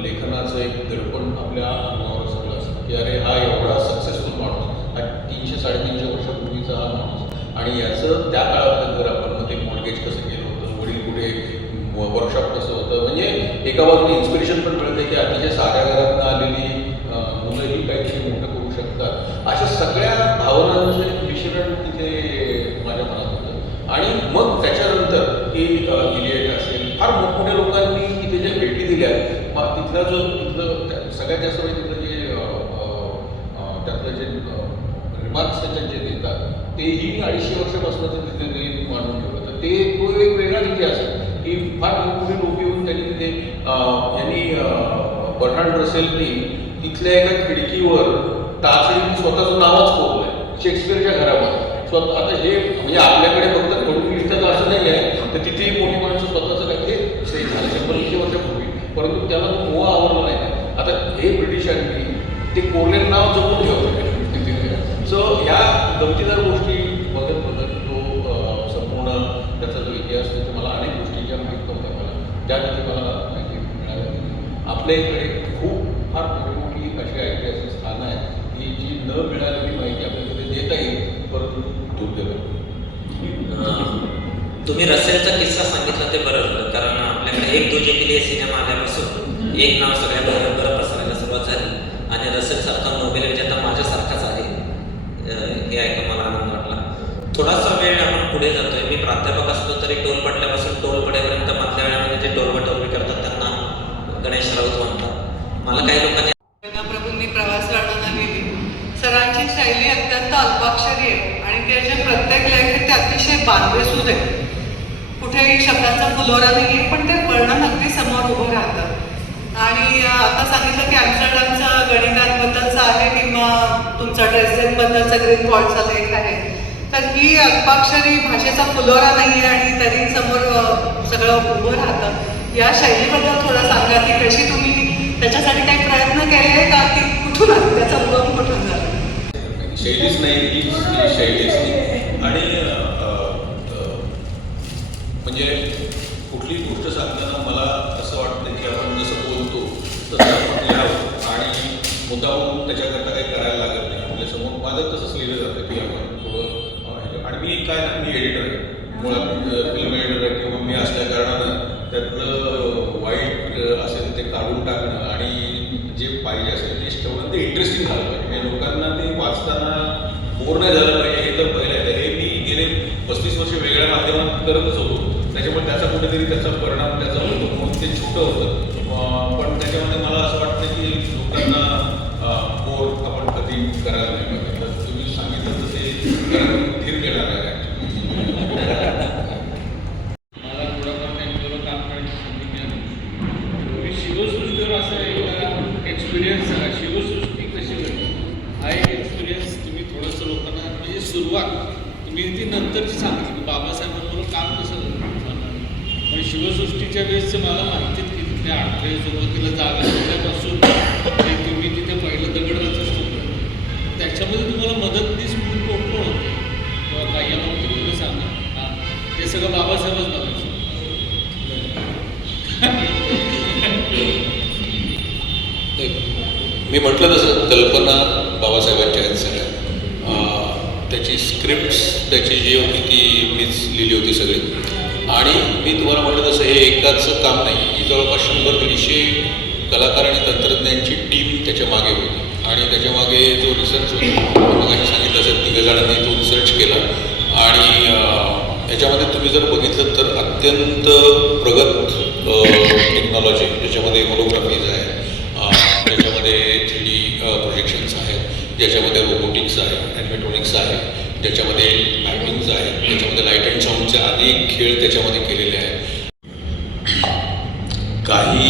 लेखनाचं एक दडपण आपल्या अंगावर सगळं असतं की अरे हा एवढा सक्सेसफुल माणूस हा 300-350 वर्षापूर्वीचा हा माणूस आणि याचं त्या काळातलं घर आपण मग ते मॉर्गेज कसं केलं होतं वडील कुठे वर्कशॉप कसं होतं म्हणजे एका बाजूने इन्स्पिरेशन पण मिळते की अतिशय साध्या घरातून आलेली मुलंही काहीतरी मोठं करू शकतात अशा सगळ्या भावनांचं मिश्रण तिथे माझ्या मनात होतं आणि मग त्याच्यानंतर की इलियट असेल फार मोठमोठ्या लोकांनी तिथे ज्या भेटी दिल्या तिथला जो सगळ्यात जास्त म्हणजे तिथलं जे त्यातलं जे रिमार्क्स त्याच्यात जे देतात तेही 250 वर्षापासून तिथे ते मांडून ठेवलं तर ते तो एक वेगळाच इतिहास आहे की फार मोठमोठे लोक येऊन त्यांनी तिथे यांनी बर्ट्रांड रसेलनी तिथल्या एका खिडकीवर टाचणीने स्वतःचं नावच कोरलं आहे शेक्सपियरच्या घरामध्ये स्वतः आता हे म्हणजे आपल्याकडे फक्त घडून लिहितं असं नाही आहे तर तिथे मोठी माणसं स्वतःचं काय ते झालं 100-200 वर्षापूर्वी परंतु त्याला तो मोह आवडला नाही आता हे ब्रिटिशांनी ते कोरलेलं नाव जपून ठेवलं तिथे सो ह्या गमतीदार गोष्टी बघत तो संपूर्ण त्याचा जो इतिहास आहे तो मला अनेक गोष्टी ज्या माहीत नव्हत्या मला त्या तिथे मला माहिती मिळाल्या आपल्या इकडे खूप फार मोठी अशी ऐतिहासिक स्थानं आहेत की जी न मिळालेली माहिती आपल्याकडे देता येईल परंतु दुर्दैव तुम्ही रसेलचा किस्सा सांगितला ते बरं झालं कारण आपल्याकडे एक दुजे केली सिनेमा आल्यापासून एक नाव सगळ्या बरोबर पसरायला सुरुवात थोडासा वेळ आपण पुढे जातोय. मी प्राध्यापक असतो तरी टोल पडल्यापासून टोल पडेपर्यंत मधल्या वेळामध्ये जे टोलवटोलवी करतात त्यांना गणेश राऊत म्हणतात. मला काही लोकांनी प्रभूंनी प्रवास वर्णना लिहिली. सरांची शैली अत्यंत अल्पाक्षरी आहे आणि त्याचे प्रत्येक लेख हे ते अतिशय बांधेसूद आहे. कुठेही शब्दांचा फुलोरा नाही आहे, पण ते वर्णन अगदी समोर उभं राहतं. आणि आता सांगितलं की ॲम्स्टरडॅमचं गणितांबद्दलचं आहे किंवा तुमचा ड्रेसडेनबद्दलचा ग्रीन फॉल्टचा लेख आहे. तर ही अल्पाक्षरी भाषेचा फुलोरा नाही आहे आणि तरी समोर सगळं उभं राहतं. या शैलीबद्दल थोडं सांगा की कशी तुम्ही त्याच्यासाठी काही प्रयत्न केले का, की कुठून आली, त्याचा उगम कुठून झाला? शैलीच नाही, ही शैलीच नाही. आणि म्हणजे कुठली गोष्ट सांगताना मला असं वाटतं की आपण जसं बोलतो तसं आपण लिहावं आणि मुद्दामून त्याच्याकरता काही करायला लागत नाही. आपल्यासमोर माझं तसंच लिहिलं जातं की आपण थोडं. आणि मी काय ना, मी एडिटर आहे मुळात, फिल्म एडिटर आहे किंवा मी असल्या कारणानं त्यातलं वाईट असेल ते काढून टाकणं आणि जे पाहिजे असेल ते ठेवणं, ते इंटरेस्टिंग झालं पाहिजे. म्हणजे लोकांना ते वाचताना बोर नाही झालं पाहिजे. हे तर पहिलं आहे. हे मी गेले 35 वर्ष वेगळ्या माध्यमात करतच होतो, त्याच्यामुळे त्याचा कुठेतरी त्याचा परिणाम त्याचा होतो म्हणून ते छोटं होतं. पण त्याच्यामध्ये मला असं वाटतं की लोकांना बोर आपण कधी करायला नाही पाहिजे. तर तुम्ही सांगितलं तर ते करायला धीर देणार आहे. मला थोडंफार त्यांच्याबरोबर काम करण्याची संधी मिळाली. तुम्ही शिवसृष्टीवर असं एक एक्सपिरियन्स सांगा, शिवसृष्टी कशी घडली हा एक एक्सपिरियन्स तुम्ही थोडंसं लोकांना, म्हणजे सुरुवात तुम्ही ती नंतरची सांगितली की बाबासाहेबांबरोबर काम कसं झालं. पण शिवसृष्टीच्या वेळेस मला माहितीच की तिथे अडथळे सुरुवातीला जागा असल्यापासून ते तुम्ही तिथे पहिलं दगड रचत त्याच्यामध्ये तुम्हाला मदतनीस म्हणून कोण कोण होते किंवा काही आम्हाला तुम्ही सांगा. हां, ते सगळं बाबासाहेबच बघायचं. मी म्हटलं तसं कल्पना बाबासाहेबांच्या आहेत सगळ्या. त्याची स्क्रिप्ट्स त्याची जी होती ती मीच लिहिली होती सगळी. आणि मी तुम्हाला म्हटलं तसं हे एकाचं काम नाही, ही जवळपास 100-150 कलाकार आणि तंत्रज्ञांची टीम त्याच्या मागे होती. आणि त्याच्यामागे जो रिसर्च होता, मग सांगितलं असेल 3 जणांनी तो रिसर्च केला. आणि याच्यामध्ये तुम्ही जर बघितलं तर अत्यंत प्रगत टेक्नॉलॉजी, ज्याच्यामध्ये होलोग्राफीज आहे, ज्याच्यामध्ये 3D प्रोजेक्शन्स आहेत, ज्याच्यामध्ये रोबोटिक्स आहे, ॲनिमेट्रॉनिक्स आहे, ज्याच्यामध्ये लायटिंग्स आहेत, ज्याच्यामध्ये लाईट अँड साऊंडचे अनेक खेळ त्याच्यामध्ये केलेले आहेत. काही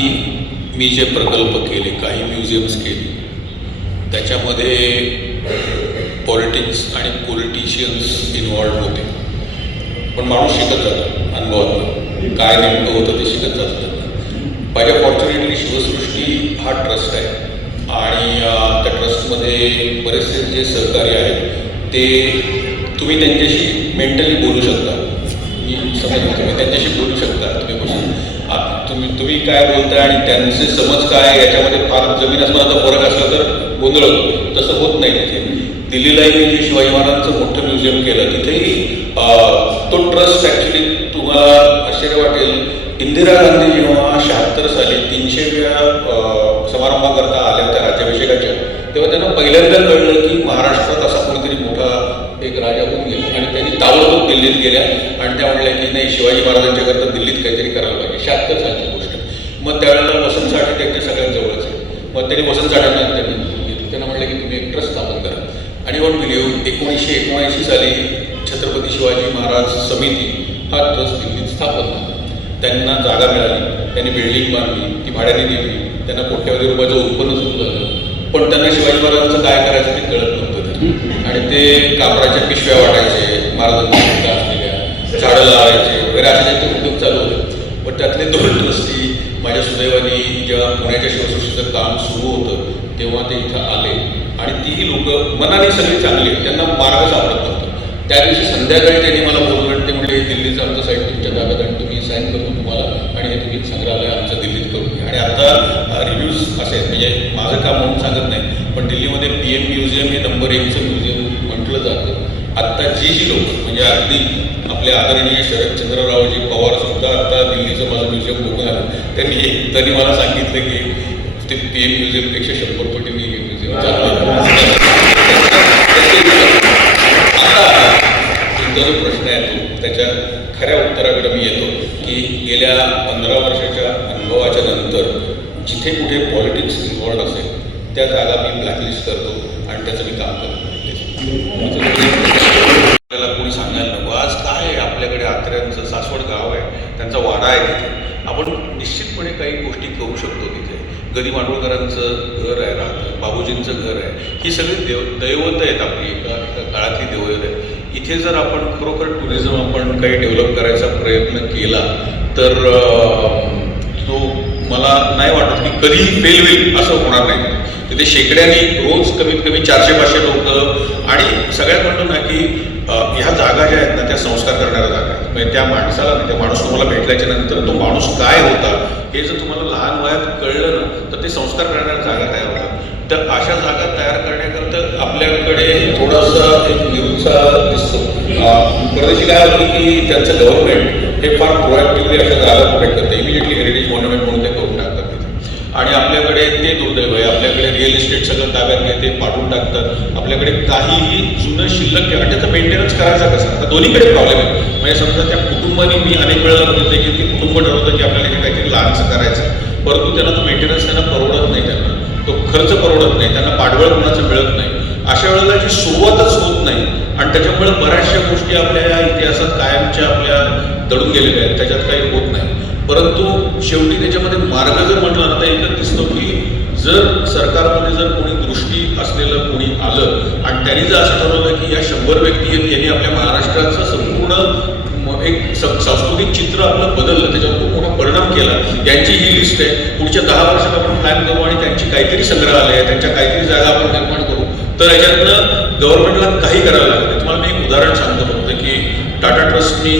मी जे प्रकल्प केले, काही म्युझियम्स केली, त्याच्यामध्ये पॉलिटिक्स आणि पॉलिटिशियन्स इन्व्हॉल्ड होते. पण माणूस शिकत जातो अनुभवातून, काय नेमकं होतं ते शिकत जातं. माझ्या फॉर्च्युनेटली शिवसृष्टी हा ट्रस्ट आहे आणि त्या ट्रस्टमध्ये बरेचसे जे सहकारी आहेत ते तुम्ही त्यांच्याशी मेंटली बोलू शकता. मी समजतो तुम्ही त्यांच्याशी बोलू शकता. तुम्ही बसून तुम्ही काय बोलताय आणि त्यांचे समज काय याच्यामध्ये फार जमीन आसमानाचा फरक असला तर गोंधळ होतो. तसं होत नाही तिथे. दिल्लीलाही मी जे शिवाजी महाराजांचं मोठं म्युझियम केलं तिथेही तो ट्रस्ट ॲक्च्युली तुम्हाला आश्चर्य वाटेल, इंदिरा गांधी जेव्हा 76 साली 300व्या समारंभाकरता आल्या होत्या राज्याभिषेकाच्या, तेव्हा त्यांना पहिल्यांदा कळलं की महाराष्ट्रात असा कोणीतरी मोठा एक राजा होऊन गेला. आणि त्यांनी ताबडतोब दिल्लीत गेल्या आणि त्या म्हणल्या की नाही, शिवाजी महाराजांच्याकरता दिल्लीत काहीतरी करायला पाहिजे. 76 सालची गोष्ट. मग त्यावेळेला वसंत साठे त्यांच्या सगळ्यात जवळच आहे. मग त्यांनी वसंत साठ्यांना त्यांनी घेतलं. त्यांना म्हटलं की तुम्ही एक ट्रस्ट स्थापन करा. आणि वॉट विल यू 1979 साली छत्रपती शिवाजी महाराज समिती हा ट्रस्ट दिल्लीत स्थापन झाला. त्यांना जागा मिळाली, त्यांनी बिल्डिंग बांधली, ती भाड्याने दिली, त्यांना कोट्यावधी रुपयाचं उत्पन्न सुरू झालं. पण त्यांना शिवाजी महाराजांचं काय करायचं ते कळत नव्हतं. आणि ते कापडाच्या पिशव्या वाटायचे, महाराजांच्या असलेल्या झाडं लावायचे वगैरे असे त्यांचे उद्योग चालू होते. पण त्यातले 2 ट्रस्टी माझ्या सुदैवाने जेव्हा पुण्याच्या शिवसृष्टीचं काम सुरू होतं तेव्हा ते इथं आले. आणि तीही लोक मनाने सगळी चांगली, त्यांना मार्ग सापडत नव्हतं. त्या दिवशी संध्याकाळी त्यांनी मला बोलवलं आणि ते म्हणजे दिल्लीचं आमचं साईट तुमच्या ताब्यात आणि तुम्ही साईन करतो तुम्हाला आणि हे तुम्ही संग्रहालय आमचं दिल्लीत करून घ्या. आणि आता रिव्ह्यूज असे आहेत, म्हणजे माझं काम म्हणून सांगत नाही, पण दिल्लीमध्ये PM म्युझियम हे नंबर 1चं म्युझियम म्हटलं जातं. आत्ता जी लोक म्हणजे अगदी आपले आदरणीय शरदचंद्ररावजी पवार सुद्धा आता दिल्लीचं माझं म्युझियम बघून आलं. त्यांनी मला सांगितलं की ते PM म्युझियमपेक्षा 100 पटीने हे म्युझियम चाललं. आता तुमचा जो प्रश्न आहे तो त्याच्या खऱ्या उत्तराकडे मी येतो की गेल्या 15 वर्षाच्या अनुभवाच्या नंतर जिथे कुठे पॉलिटिक्स इन्व्हॉल्ड असेल त्या जागा मी ब्लॅकलिस्ट करतो आणि त्याचं मी काम करतो. आपल्याला कोणी सांगायला नको. आज काय आहे आपल्याकडे आत्र्यांचं सासवड गाव आहे, त्यांचा वाडा आहे तिथे. आपण निश्चितपणे काही गोष्टी करू शकतो तिथे. गदी माडगूळकरांचं घर आहे, राहतं बाबूजींचं घर आहे. ही सगळी दैवत आहेत आपली, एका काळातली दैवत आहे. इथे जर आपण खरोखर टुरिझम आपण काही डेव्हलप करायचा प्रयत्न केला तर तो मला नाही वाटत की कधीही फेल होईल असं होणार नाही. तिथे शेकड्याने रोज कमीत कमी 400-500 लोक आणि सगळ्यात म्हणतो ना की ह्या जागा ज्या आहेत ना त्या संस्कार करणाऱ्या जागा आहेत. म्हणजे त्या माणसाला त्या माणूस तुम्हाला भेटल्याच्या नंतर तो माणूस काय होता हे जर तुम्हाला लहान वयात कळलं ना तर ते संस्कार करणाऱ्या जागा तयार होतात. तर अशा जागा तयार करण्याकरता आपल्याकडे थोडासा एक निरुत्साह दिसतो. परदेशी काय होतं की त्यांचं गव्हर्नमेंट हे फार प्रोॲक्टिव्हली अशा जागा प्रोटेक्ट करते. इमिडिएटली हेरिटेज मॉन्युमेंट म्हणून ते करून टाकतात तिथे. आणि आपल्याकडे ते दुर्दैव आहे, आपल्याकडे रिअल इस्टेट सगळं ताब्यात घेते, पाडून टाकतात. आपल्याकडे काहीही जुनं शिल्लक आणि त्याचं मेंटेनन्स करायचा कसं. आता दोन्हीकडे प्रॉब्लेम आहे. म्हणजे समजा त्या कुटुंबाने मी अनेक वेळेला बघितलं की ते कुटुंब ठरवतं की आपल्याला हे काहीतरी लहानचं करायचं, परंतु त्यांना तो मेंटेनन्स त्यांना परवडत नाही, त्यांना तो खर्च परवडत नाही, त्यांना पाठबळ कोणाचं मिळत नाही. अशा वेळेला जी सुरुवातच होत नाही आणि त्याच्यामुळे बऱ्याचशा गोष्टी आपल्या या इतिहासात कायमच्या आपल्या दडून गेलेल्या आहेत, त्याच्यात काही होत नाही. परंतु शेवटी त्याच्यामध्ये मार्ग जर म्हटला ना तर एकच दिसतो की जर सरकारमध्ये जर कोणी दृष्टी असलेलं कोणी आलं आणि त्यांनी जर असं ठरवलं की या 100 व्यक्ती आहेत यांनी आपल्या महाराष्ट्राचं संपूर्ण एक सांस्कृतिक चित्र आपलं बदललं, त्याच्यावर खूप मोठा परिणाम केला, यांची ही लिस्ट आहे. पुढच्या 10 वर्षात आपण प्लॅन करू आणि त्यांची काहीतरी संग्रहालय आहे, त्यांच्या काहीतरी जागा आपण निर्माण करू, तर याच्यातनं गव्हर्नमेंटला काही करावं लागतं. तुम्हाला मी एक उदाहरण सांगतो फक्त की टाटा ट्रस्टनी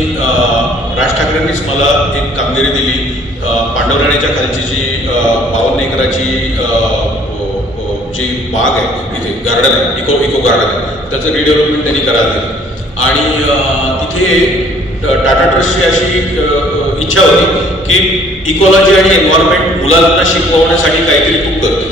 राज ठाकरेंनीच मला एक कामगिरी दिली. पांडवराणीच्या खालची जी 52 एकराची जी बाग आहे इथे गार्डन आहे, इको गार्डन आहे, त्याचं रिडेव्हलपमेंट त्यांनी करायला दिलं. आणि तिथे टाटा ट्रस्टची अशी इच्छा होती की इकॉलॉजी आणि एन्व्हायरमेंट मुलांना शिकवण्यासाठी काहीतरी तू करते.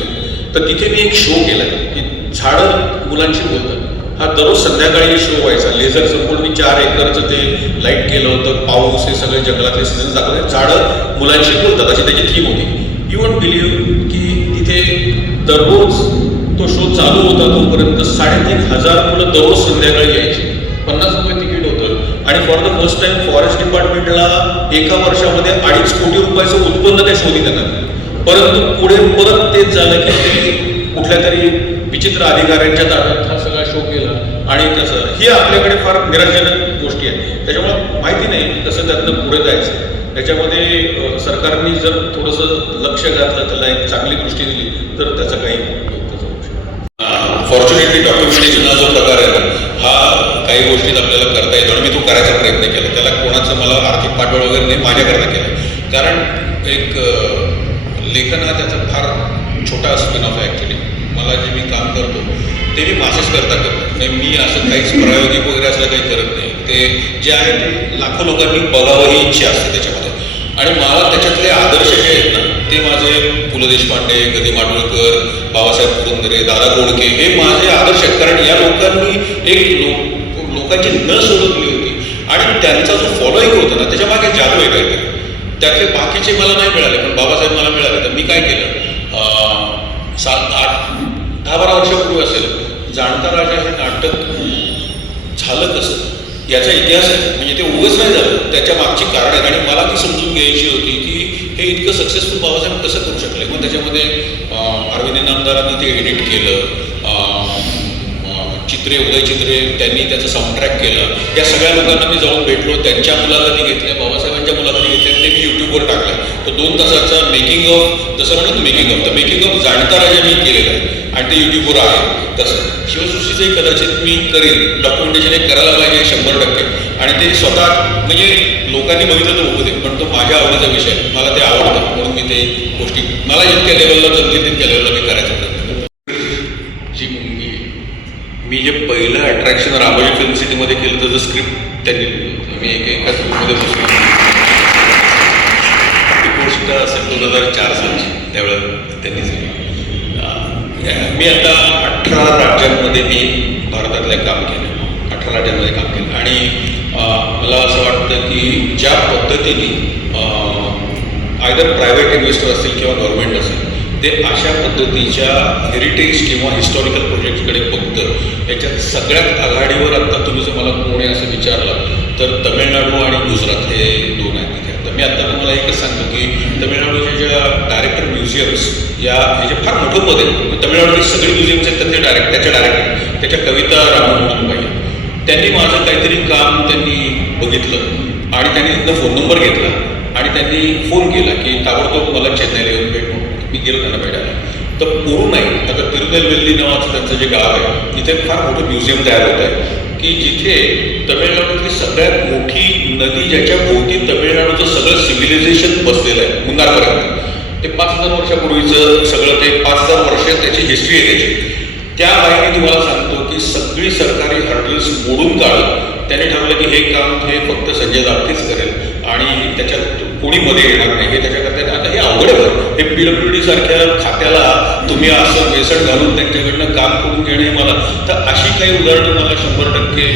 तर तिथे मी एक शो केला की झाडं मुलांशी बोलतात. हा दररोज संध्याकाळी शो व्हायचा. लेझर संपूर्ण मी 4 एकरचं ते लाईट केलं होतं. पाऊस हे सगळे जंगलातले सीझन दाखवले. झाडं मुलांशी बोलतात अशी त्याची थीम होती. यू वोंट बिलीव्ह की तिथे दररोज तो शो चालू होता तोपर्यंत 3,500 मुलं दररोज संध्याकाळी यायची. 50 रुपये तिकीट होतं आणि for the first time forest डिपार्टमेंटला एका वर्षामध्ये 2.5 कोटी रुपयाचं उत्पन्न त्या शोधी त्यांना. परंतु पुढे परत तेच झालं की ते कुठल्या तरी विचित्र अधिकाऱ्यांच्या ताब्यात हा सगळा शो केला आणि त्याचं ही आपल्याकडे फार निराशाजनक गोष्टी आहेत. त्याच्यामुळे माहिती नाही कसं त्यातनं पुढे जायचं. त्याच्यामध्ये सरकारने जर थोडंसं लक्ष घातलं, त्याला एक चांगली दृष्टी दिली तर त्याचा काही उपयोग त्याचा होऊ शकतो. फॉर्च्युनेटली डॉक्युमेंटेशन हा जो प्रकार आहे ना हा काही गोष्टीत आपल्याला करता येतो आणि मी तो करायचा प्रयत्न केला. त्याला कोणाचं मला आर्थिक पाठबळ वगैरे नाही, माझ्याकडनं केलं. कारण एक लेखन हा त्याचा फार छोटा स्पिन ऑफ आहे ॲक्च्युली. मला जे मी काम करतो ते मी मासेस करता करतो. मी असं काहीच प्रायोगिक वगैरे असं काही करत नाही. ते जे आहे ते लाखो लोकांनी बघावं ही इच्छा असते त्याच्यामध्ये. आणि मला त्याच्यातले आदर्श जे आहेत ना ते माझे पु ल देशपांडे, गदी माडगूळकर, बाबासाहेब पुरंदरे, दादा गोडके हे माझे आदर्श आहेत. कारण या लोकांनी एक लोकांची नस ओळखली होती आणि त्यांचा जो फॉलोईंग होता ना त्याच्या मागे जादू आहे काहीतरी. त्यातले बाकीचे मला नाही मिळाले पण बाबासाहेब मला मिळाले. तर मी काय केलं 10-12 वर्षापूर्वी असेल जाणता राजा हे नाटक झालं कसं याचा इतिहास आहे. म्हणजे ते उगच नाही झालं, त्याच्या मागची कारण आहेत आणि मला ती समजून घ्यायची होती की हे इतकं सक्सेसफुल बाबासाहेब कसं करू शकले. मग त्याच्यामध्ये अरविंद नामदारांनी ते एडिट केलं, चित्रे उदय चित्रे त्यांनी त्याचं साऊंडट्रॅक केलं. या सगळ्या लोकांना मी जाऊन भेटलो, त्यांच्या मुलाखती घेतल्या, बाबासाहेबांच्या मुलाखती घेतल्या, ते मी यूट्यूबवर टाकलं. तो 2 तासाचा मेकिंग ऑफ जसं म्हणत मेकिंग ऑफ जाणता राजा मी केलेलं आहे आणि ते यूट्यूबवर आहे. तसं शिवसृष्टीचंही कदाचित मी करेन. डॉक्युमेंटेशन एक करायला पाहिजे 100%. आणि ते स्वतः म्हणजे लोकांनी बघितलं तर होऊ दे पण तो माझ्या आवडीचा विषय, मला ते आवडतं म्हणून मी ते गोष्टी मला जितक्या लेवलला जमतील तितक्या लेवलला मी करायचा प्रयत्न करतो. जी मुलगी मी जे पहिलं अट्रॅक्शन रामोजी फिल्म सिटीमध्ये केलं त्याचं स्क्रिप्ट त्यांनी लिहिलं होतं. मी एका स्क्रिप्टमध्ये बसलो. ती गोष्ट असेल 2004 सालची, त्यावेळेला त्यांनीच लिहिली. मी आता 18 राज्यांमध्ये मी भारतातल्या काम केलं 18 राज्यांमध्ये काम केलं आणि मला असं वाटतं की ज्या पद्धतीने आयदर प्रायव्हेट इन्व्हेस्टर असतील किंवा गव्हर्नमेंट असेल ते अशा पद्धतीच्या हेरिटेज किंवा हिस्टॉरिकल प्रोजेक्ट्सकडे बघतं. याच्यात सगळ्यात आघाडीवर आत्ता तुम्ही जर मला कोणी असं विचारलं तर तमिळनाडू आणि गुजरात हे दोन आहेत तिथे. तर मी आत्ता तुम्हाला एकच सांगतो की तमिळनाडूच्या ज्या डायरेक्टर म्युझियम्स हे जे फार मोठं पद आहे, तमिळनाडूची सगळी म्युझियम्स आहेत त्याच्या डायरेक्टर त्याच्या कविता रामन पाहिजे. त्यांनी माझं काहीतरी काम त्यांनी बघितलं आणि त्यांनी तिथं फोन नंबर घेतला आणि त्यांनी फोन केला की ताबडतोब मला चेन्नईला येऊन भेट. मी गेलो त्यांना भेटायला. तर पुरू नाही, आता तिरुनेलवेल्ली नावाचं त्यांचं जे गाव आहे तिथे फार मोठं म्युझियम तयार होत आहे की जिथे तमिळनाडूतली सगळ्यात मोठी नदी ज्याच्या भोवती तमिळनाडूचं सगळं सिव्हिलायझेशन बसलेलं आहे मुन्नारपर्यंत. ते 5000 वर्षापूर्वीचं सगळं ते 5000 वर्ष त्याची हिस्ट्री आहे त्याची. त्या बाईने तुम्हाला सांगतो की सगळी सरकारी हर्डल्स मोडून काढून त्याने ठरवलं की हे काम हे फक्त संजय दाप्तेच करेल आणि त्याच्यात कोणी मध्ये येणार नाही. हे त्याच्याकरता आता हे अवघड आहे. हे PWD सारख्या खात्याला तुम्ही असं वेसण घालून त्यांच्याकडनं काम करून घेणे मला तर अशी काही उदाहरणं मला 100%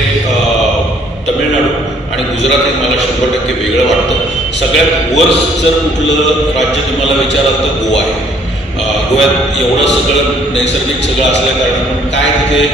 तमिळनाडू आणि गुजरात हे मला 100% वेगळं वाटतं. सगळ्यात वर्स्ट जर कुठलं राज्य तुम्हाला विचाराल तर गोवा आहे. गोव्यात एवढं सगळं नैसर्गिक सगळं असल्या कारणानं काय तिथे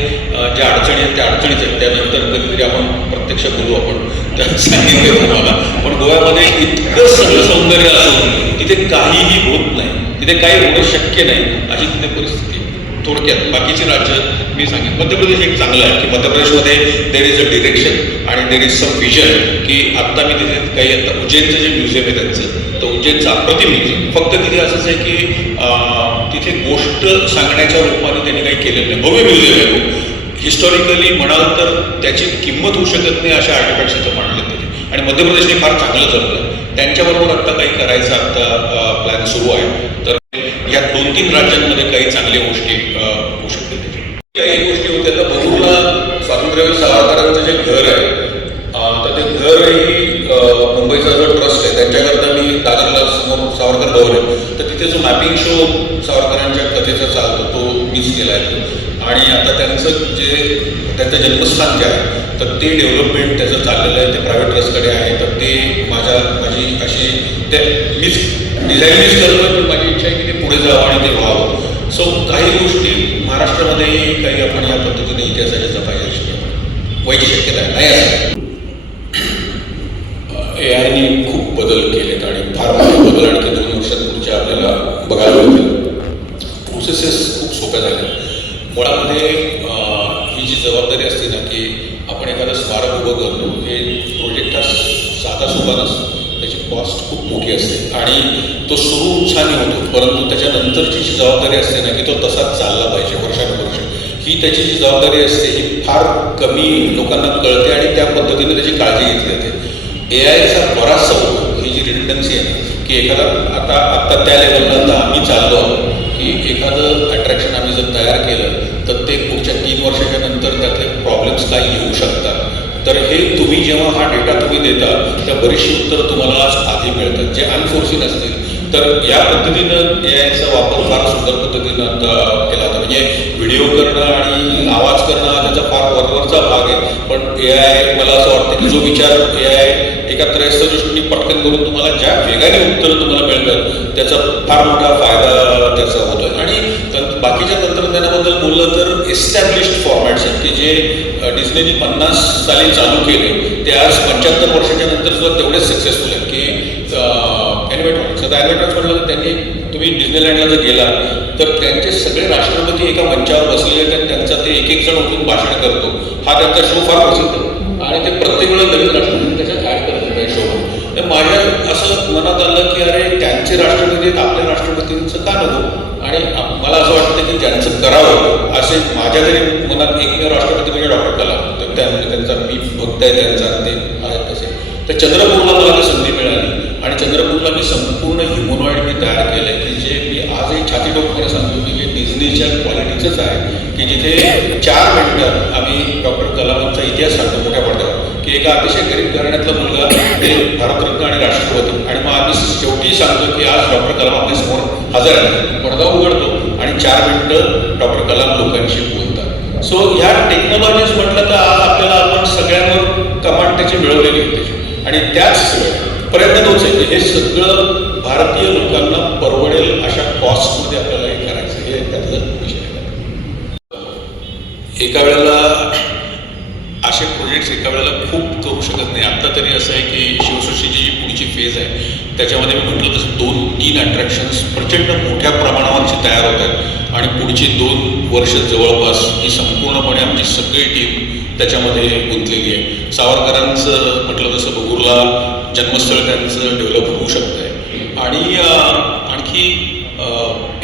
ज्या अडचणी आहेत त्या अडचणीच आहेत. त्यानंतर कधीतरी आपण प्रत्यक्ष बोलू आपण त्या सांगितलं तुम्हाला. पण गोव्यामध्ये इतकं सगळं सौंदर्य असून तिथे काहीही होत नाही, तिथे काही होणं शक्य नाही अशी तिथे परिस्थिती. थोडक्यात बाकीची राज्य मी सांगेन. मध्य प्रदेश एक चांगलं आहे की मध्य प्रदेशमध्ये देर इज अ डिरेक्शन आणि देर इज सम विजन की आत्ता मी तिथे काही आता उज्जैनचं जे म्युझियम आहे त्यांचं तर उज्जैनचं अप्रतिम म्युझियम. फक्त तिथे असंच आहे की तिथे गोष्ट सांगण्याच्या रूपाने त्यांनी काही केलेलं नाही. भव्य म्युझियम आहे. हिस्टॉरिकली म्हणाल तर त्याची किंमत होऊ शकत नाही अशा आर्टिफॅक्ट्स इथं मांडले तिथे आणि मध्य प्रदेशने फार चांगलं जपलं. त्यांच्याबरोबर आत्ता काही करायचं आत्ता प्लॅन सुरू आहे. तर या 2-3 राज्यांमध्ये काही चांगल्या गोष्टी होऊ शकतात. काही गोष्टी होत्या तर बंगळुरूला स्वातंत्र्यवीर सावरकरांचं जे घर आहे तर ते घरही मुंबईचा जो ट्रस्ट आहे त्यांच्याकरता मी दादरला समोर सावरकर भवन आहे तर तिथे जो मॅपिंग शो सावरकरांच्या कथेचा चालतो तो मीच केला आहे. आणि आता त्यांचं जन्मस्थान जे आहे तर ते डेव्हलपमेंट त्याचं चाललेलं आहे. ते प्रायव्हेट ट्रस्टकडे आहे तर ते माझी अशी ते मीच डिझाईनच करतो पण माझी इच्छा आहे की ते पुढे जावं आणि ते व्हावं. सो काही गोष्टी महाराष्ट्रामध्येही काही आपण या पद्धतीने इतिहासाच्या जपायच्या व्हायची शक्यता आहे. नाही असं AI खूप बदल केलेत आणि फार मोठे बदल आणखी 2 वर्षात पुढच्या आपल्याला बघायला मिळतील. प्रोसेसेस खूप सोप्या झाल्या. मुळामध्ये ही जी जबाबदारी असते ना की आपण एखादं स्मारक उभं करतो हे प्रोजेक्ट हा साधा सोपा नसतो. त्याची कॉस्ट खूप मोठी असते आणि तो सुरू उत्साहाने होतो परंतु त्याच्यानंतरची जी जबाबदारी असते ना की तो तसाच चालला पाहिजे वर्षानुवर्ष. ही त्याची जी जबाबदारी असते ही फार कमी लोकांना कळते आणि त्या पद्धतीने त्याची काळजी घेतली जाते. AIचा बराचसा होतो ही जी रिडंडन्सी आहे की एखादा आत्ता त्या लेवलला आम्ही चाललो आहोत की एखादं अट्रॅक्शन आम्ही जर तयार केलं तर ते पुढच्या 3 वर्षाच्या नंतर त्यातले प्रॉब्लेम्स काही येऊ शकतात. तर हे तुम्ही जेव्हा हा डेटा तुम्ही देता त्या बरीचशी उत्तरं तुम्हाला आधी मिळतात जे अनफोर्सिन असतील. तर या पद्धतीनं AIचा वापर फार सुंदर पद्धतीनं आता केला होता. म्हणजे व्हिडिओ करणं आणि आवाज करणं हा त्याचा फार वरवरचा भाग आहे. पण AI मला असं वाटतं की जो विचार AI एका त्रयस्थ दृष्टीने पटकन करून तुम्हाला ज्या वेगाने उत्तरं तुम्हाला मिळतात त्याचा फार मोठा फायदा त्याचा होतो आहे. आणि बाकीच्या तंत्रज्ञानाबद्दल बोललं तर एस्टॅब्लिश्ड फॉर्मॅट्स आहेत की जे डिस्नेने 50 साली चालू केले ते आज 75 वर्षाच्या नंतर सुद्धा तेवढेच सक्सेसफुल आहेत की ॲनिमेट्रॉनिक्स. आता ॲनिमेट्रॉनिक्स म्हटलं तर त्यांनी तुम्ही डिस्नेलँडला जर गेला तर त्यांचे सगळे राष्ट्रपती एका मंचावर बसलेले आहेत आणि त्यांचा ते एक जण उठून भाषण करतो. हा त्यांचा शो फार प्रसिद्ध आणि ते प्रत्येक वेळेला नवीन राष्ट्रपती त्याच्यात ॲड करतात त्या शोमध्ये. तर माझ्या असं मनात आलं की अरे त्यांचे राष्ट्रपती आपल्या राष्ट्रपतींचं का नको आणि मला असं वाटतं की ज्यांचं करावं असे माझ्या तरी मनात एकमेव राष्ट्रपती म्हणजे डॉक्टर कलाम. तर त्यांचा मी भक्त आहे त्यांचा ते आहेत तसे. तर चंद्रपूरला मला ती संधी मिळाली आणि चंद्रपूरला मी संपूर्ण ह्युमनॉइड मी तयार केलं आहे की जे मी आजही छाती ठोकपणे सांगतो की जे डिझनीच्या क्वालिटीचंच आहे की जिथे 4 मिनिटं आम्ही डॉक्टर कलामांचा इतिहास सांगतो मोठ्या पडद्यावर की एका अतिशय गरीब घराण्यातला मुलगा ते भारतरत्न आणि राष्ट्रपती आणि मग आम्ही शेवटी सांगतो की आज डॉक्टर कलाम आपल्यासमोर हजर आहे. पडदा उघडतो आणि 4 मिनिटं डॉक्टर कलाम लोकांशी बोलतात. सो ह्या टेक्नॉलॉजीज म्हटलं तर आज आपल्याला आपण लोकांची मिळवलेली आहे त्याची. आणि त्याच प्रयत्न तोच आहे की हे सगळं भारतीय लोकांना परवडेल अशा कॉस्टमध्ये आपल्याला हे करायचं, हे त्यातलं विषय आहे. एका वेळेला असे प्रोजेक्ट्स एका वेळेला खूप करू शकत नाही. आत्ता तरी असं आहे की शिवसृष्टीची जी पुढची फेज आहे त्याच्यामध्ये मी म्हटलं तसं 2-3 अट्रॅक्शन्स प्रचंड मोठ्या प्रमाणावरची तयार होत आहेत आणि पुढची 2 वर्ष जवळपास ही संपूर्णपणे आमची सगळी टीम त्याच्यामध्ये गुंतलेली आहे. सावरकरांचं म्हटलं तसं बगुरला जन्मस्थळ त्यांचं डेव्हलप होऊ शकतं आहे आणि आणखी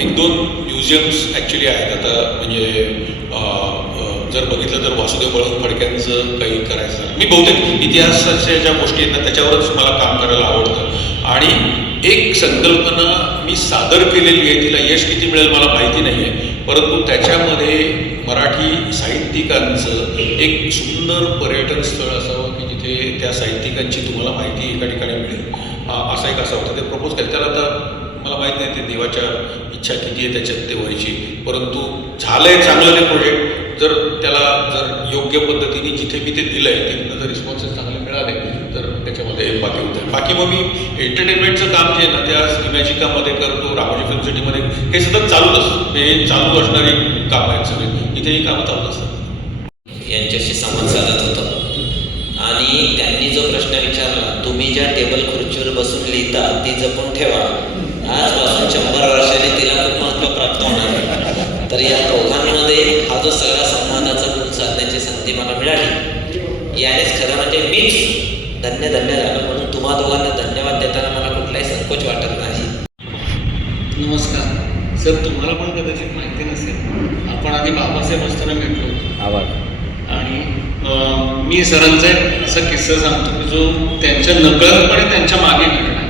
1-2 म्युझियम्स ॲक्च्युली आहेत आता. म्हणजे जर बघितलं तर वासुदेव बळवंत फडक्यांचं काही करायचं झालं, मी बहुतेक इतिहासाच्या ज्या गोष्टी आहेत ना त्याच्यावरच मला काम करायला आवडतं. आणि एक संकल्पना मी सादर केलेली आहे, तिला यश किती मिळेल मला माहिती नाही आहे, परंतु त्याच्यामध्ये मराठी साहित्यिकांचं एक सुंदर पर्यटन स्थळ असावं की जिथे त्या साहित्यिकांची तुम्हाला माहिती एका ठिकाणी मिळेल, असा एक असावं. तर ते प्रपोज केलं त्याला. आता मला माहीत नाही ते देवाच्या इच्छा किती आहे त्याच्यात ते व्हायची, परंतु झालं आहे चांगलं ते प्रोजेक्ट. जर त्याला जर योग्य पद्धतीने जिथे मी ते दिलं आहे तिथनं जर रिस्पॉन्सेस चांगले मिळाले तर त्याच्यामध्ये बाकी होतं. बाकी मग मी एंटरटेनमेंटचं काम जे आहे ना ते आज इमॅजिकामध्ये करतो, रामोजी फिल्म सिटीमध्ये, हे सतत चालूच असतं. हे चालू असणारी कामं आहेत सगळे, इथेही कामं चालूच असतात. यांच्याशी संवाद साधत होतो आणि त्यांनी जो प्रश्न विचारला, तुम्ही ज्या टेबल खुर्चीवर बसून लिहिता ती जपून ठेवा, आजपासून 100 वर्षांनी तिला खूप महत्त्व प्राप्त होणार आहे. तर या दोघांमध्ये हा जो सगळा संवादाचा गुण साधण्याची संधी मला मिळाली, यानेच खरं म्हणजे मीच धन्य झालं. म्हणून तुम्हा दोघांना धन्यवाद देताना मला कुठलाही संकोच वाटत नाही. नमस्कार सर, तुम्हाला पण कदाचित माहिती नसेल, आपण आधी बाबासाहेब असताना भेटलो होतो आणि मी सरांचा एक असा किस्सा सांगतो की जो त्यांच्या नकळतपणे त्यांच्या मागे घडला.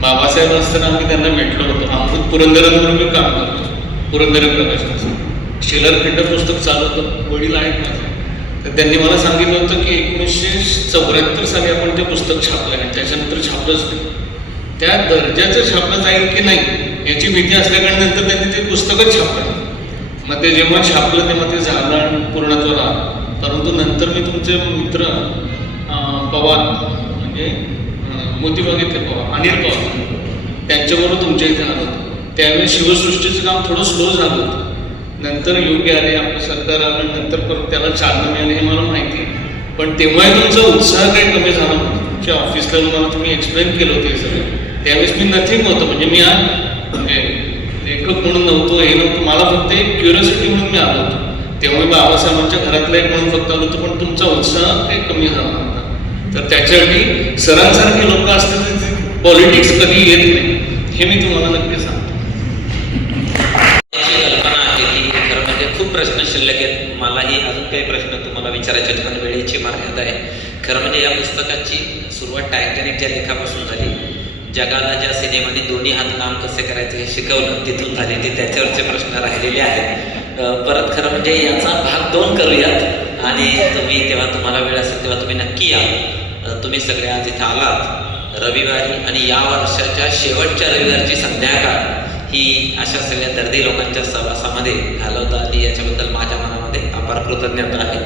बाबासाहेब असताना आम्ही त्यांना भेटलो होतो. अमृत पुरंदरांवर मी काम करतो, पुरंदर प्रकाशनाचं शिलारखंड पुस्तक चालवतं, वडील आहेत माझे. तर त्यांनी मला सांगितलं होतं की 1974 साली आपण ते पुस्तक छापलं आहे, त्याच्यानंतर छापलंच नाही. त्या दर्जाचं छापलं जाईल की नाही याची भीती असल्याकडे नंतर त्यांनी ते पुस्तकच छापलं. मग ते जेव्हा छापलं तेव्हा ते झालं आणि पूर्णत्वाला आलं. परंतु नंतर मी तुमचे मित्र पवार म्हणजे मोतीबागेतले पवार, अनिल पवार, त्यांच्याबरोबर तुमच्या इथे आलो होतो. त्यावेळी शिवसृष्टीचं काम थोडं स्लो झालं होतं. नंतर योग्य आले, आपलं सरकार आलं, नंतर परत त्याला चालना मिळाली हे मला माहिती आहे. पण तेव्हाही तुमचा उत्साह काही कमी झाला नव्हता. तुमच्या ऑफिसला मला तुम्ही एक्सप्लेन केलं होतं हे सगळं. त्यावेळेस मी नथिंग होतं, म्हणजे मी म्हणजे लेखक म्हणून नव्हतो, हे नव्हतं, मला फक्त एक क्युरियोसिटी म्हणून मी आलो होतो. तेव्हा मी बाबासाहेबांच्या घरातला एक म्हणून फक्त आलो होतो, पण तुमचा उत्साह काही कमी झाला नव्हता. तर त्याच्यासाठी सरांसारखे लोक असतील तर पॉलिटिक्स कधी येत नाही, हे मी तुम्हाला नक्की सांगतो. कल्पना आहे की खरं म्हणजे खूप प्रश्न शिल्लक आहेत. मलाही अजून काही प्रश्न तुम्हाला विचारायचे आहेत, पण वेळेची मर्यादा आहे. खरं म्हणजे या पुस्तकाची सुरुवात टायटॅनिकच्या लेखापासून झाली. जगाला ज्या सिनेमाने दोन्ही हात काम कसे करायचे हे शिकवलं तिथून झालेली त्याच्यावरचे प्रश्न राहिलेले आहेत. परत खरं म्हणजे याचा भाग 2 करूयात आणि तेव्हा तुम्हाला वेळ असेल तेव्हा तुम्ही नक्की या. तुम्ही सगळे आज इथं आलात रविवारी आणि या वर्षाच्या शेवटच्या रविवारची संध्याकाळ ही अशा सगळ्या दर्दी लोकांच्या सहवासामध्ये घालवता आली, याच्याबद्दल माझ्या मनामध्ये अपार कृतज्ञता आहे.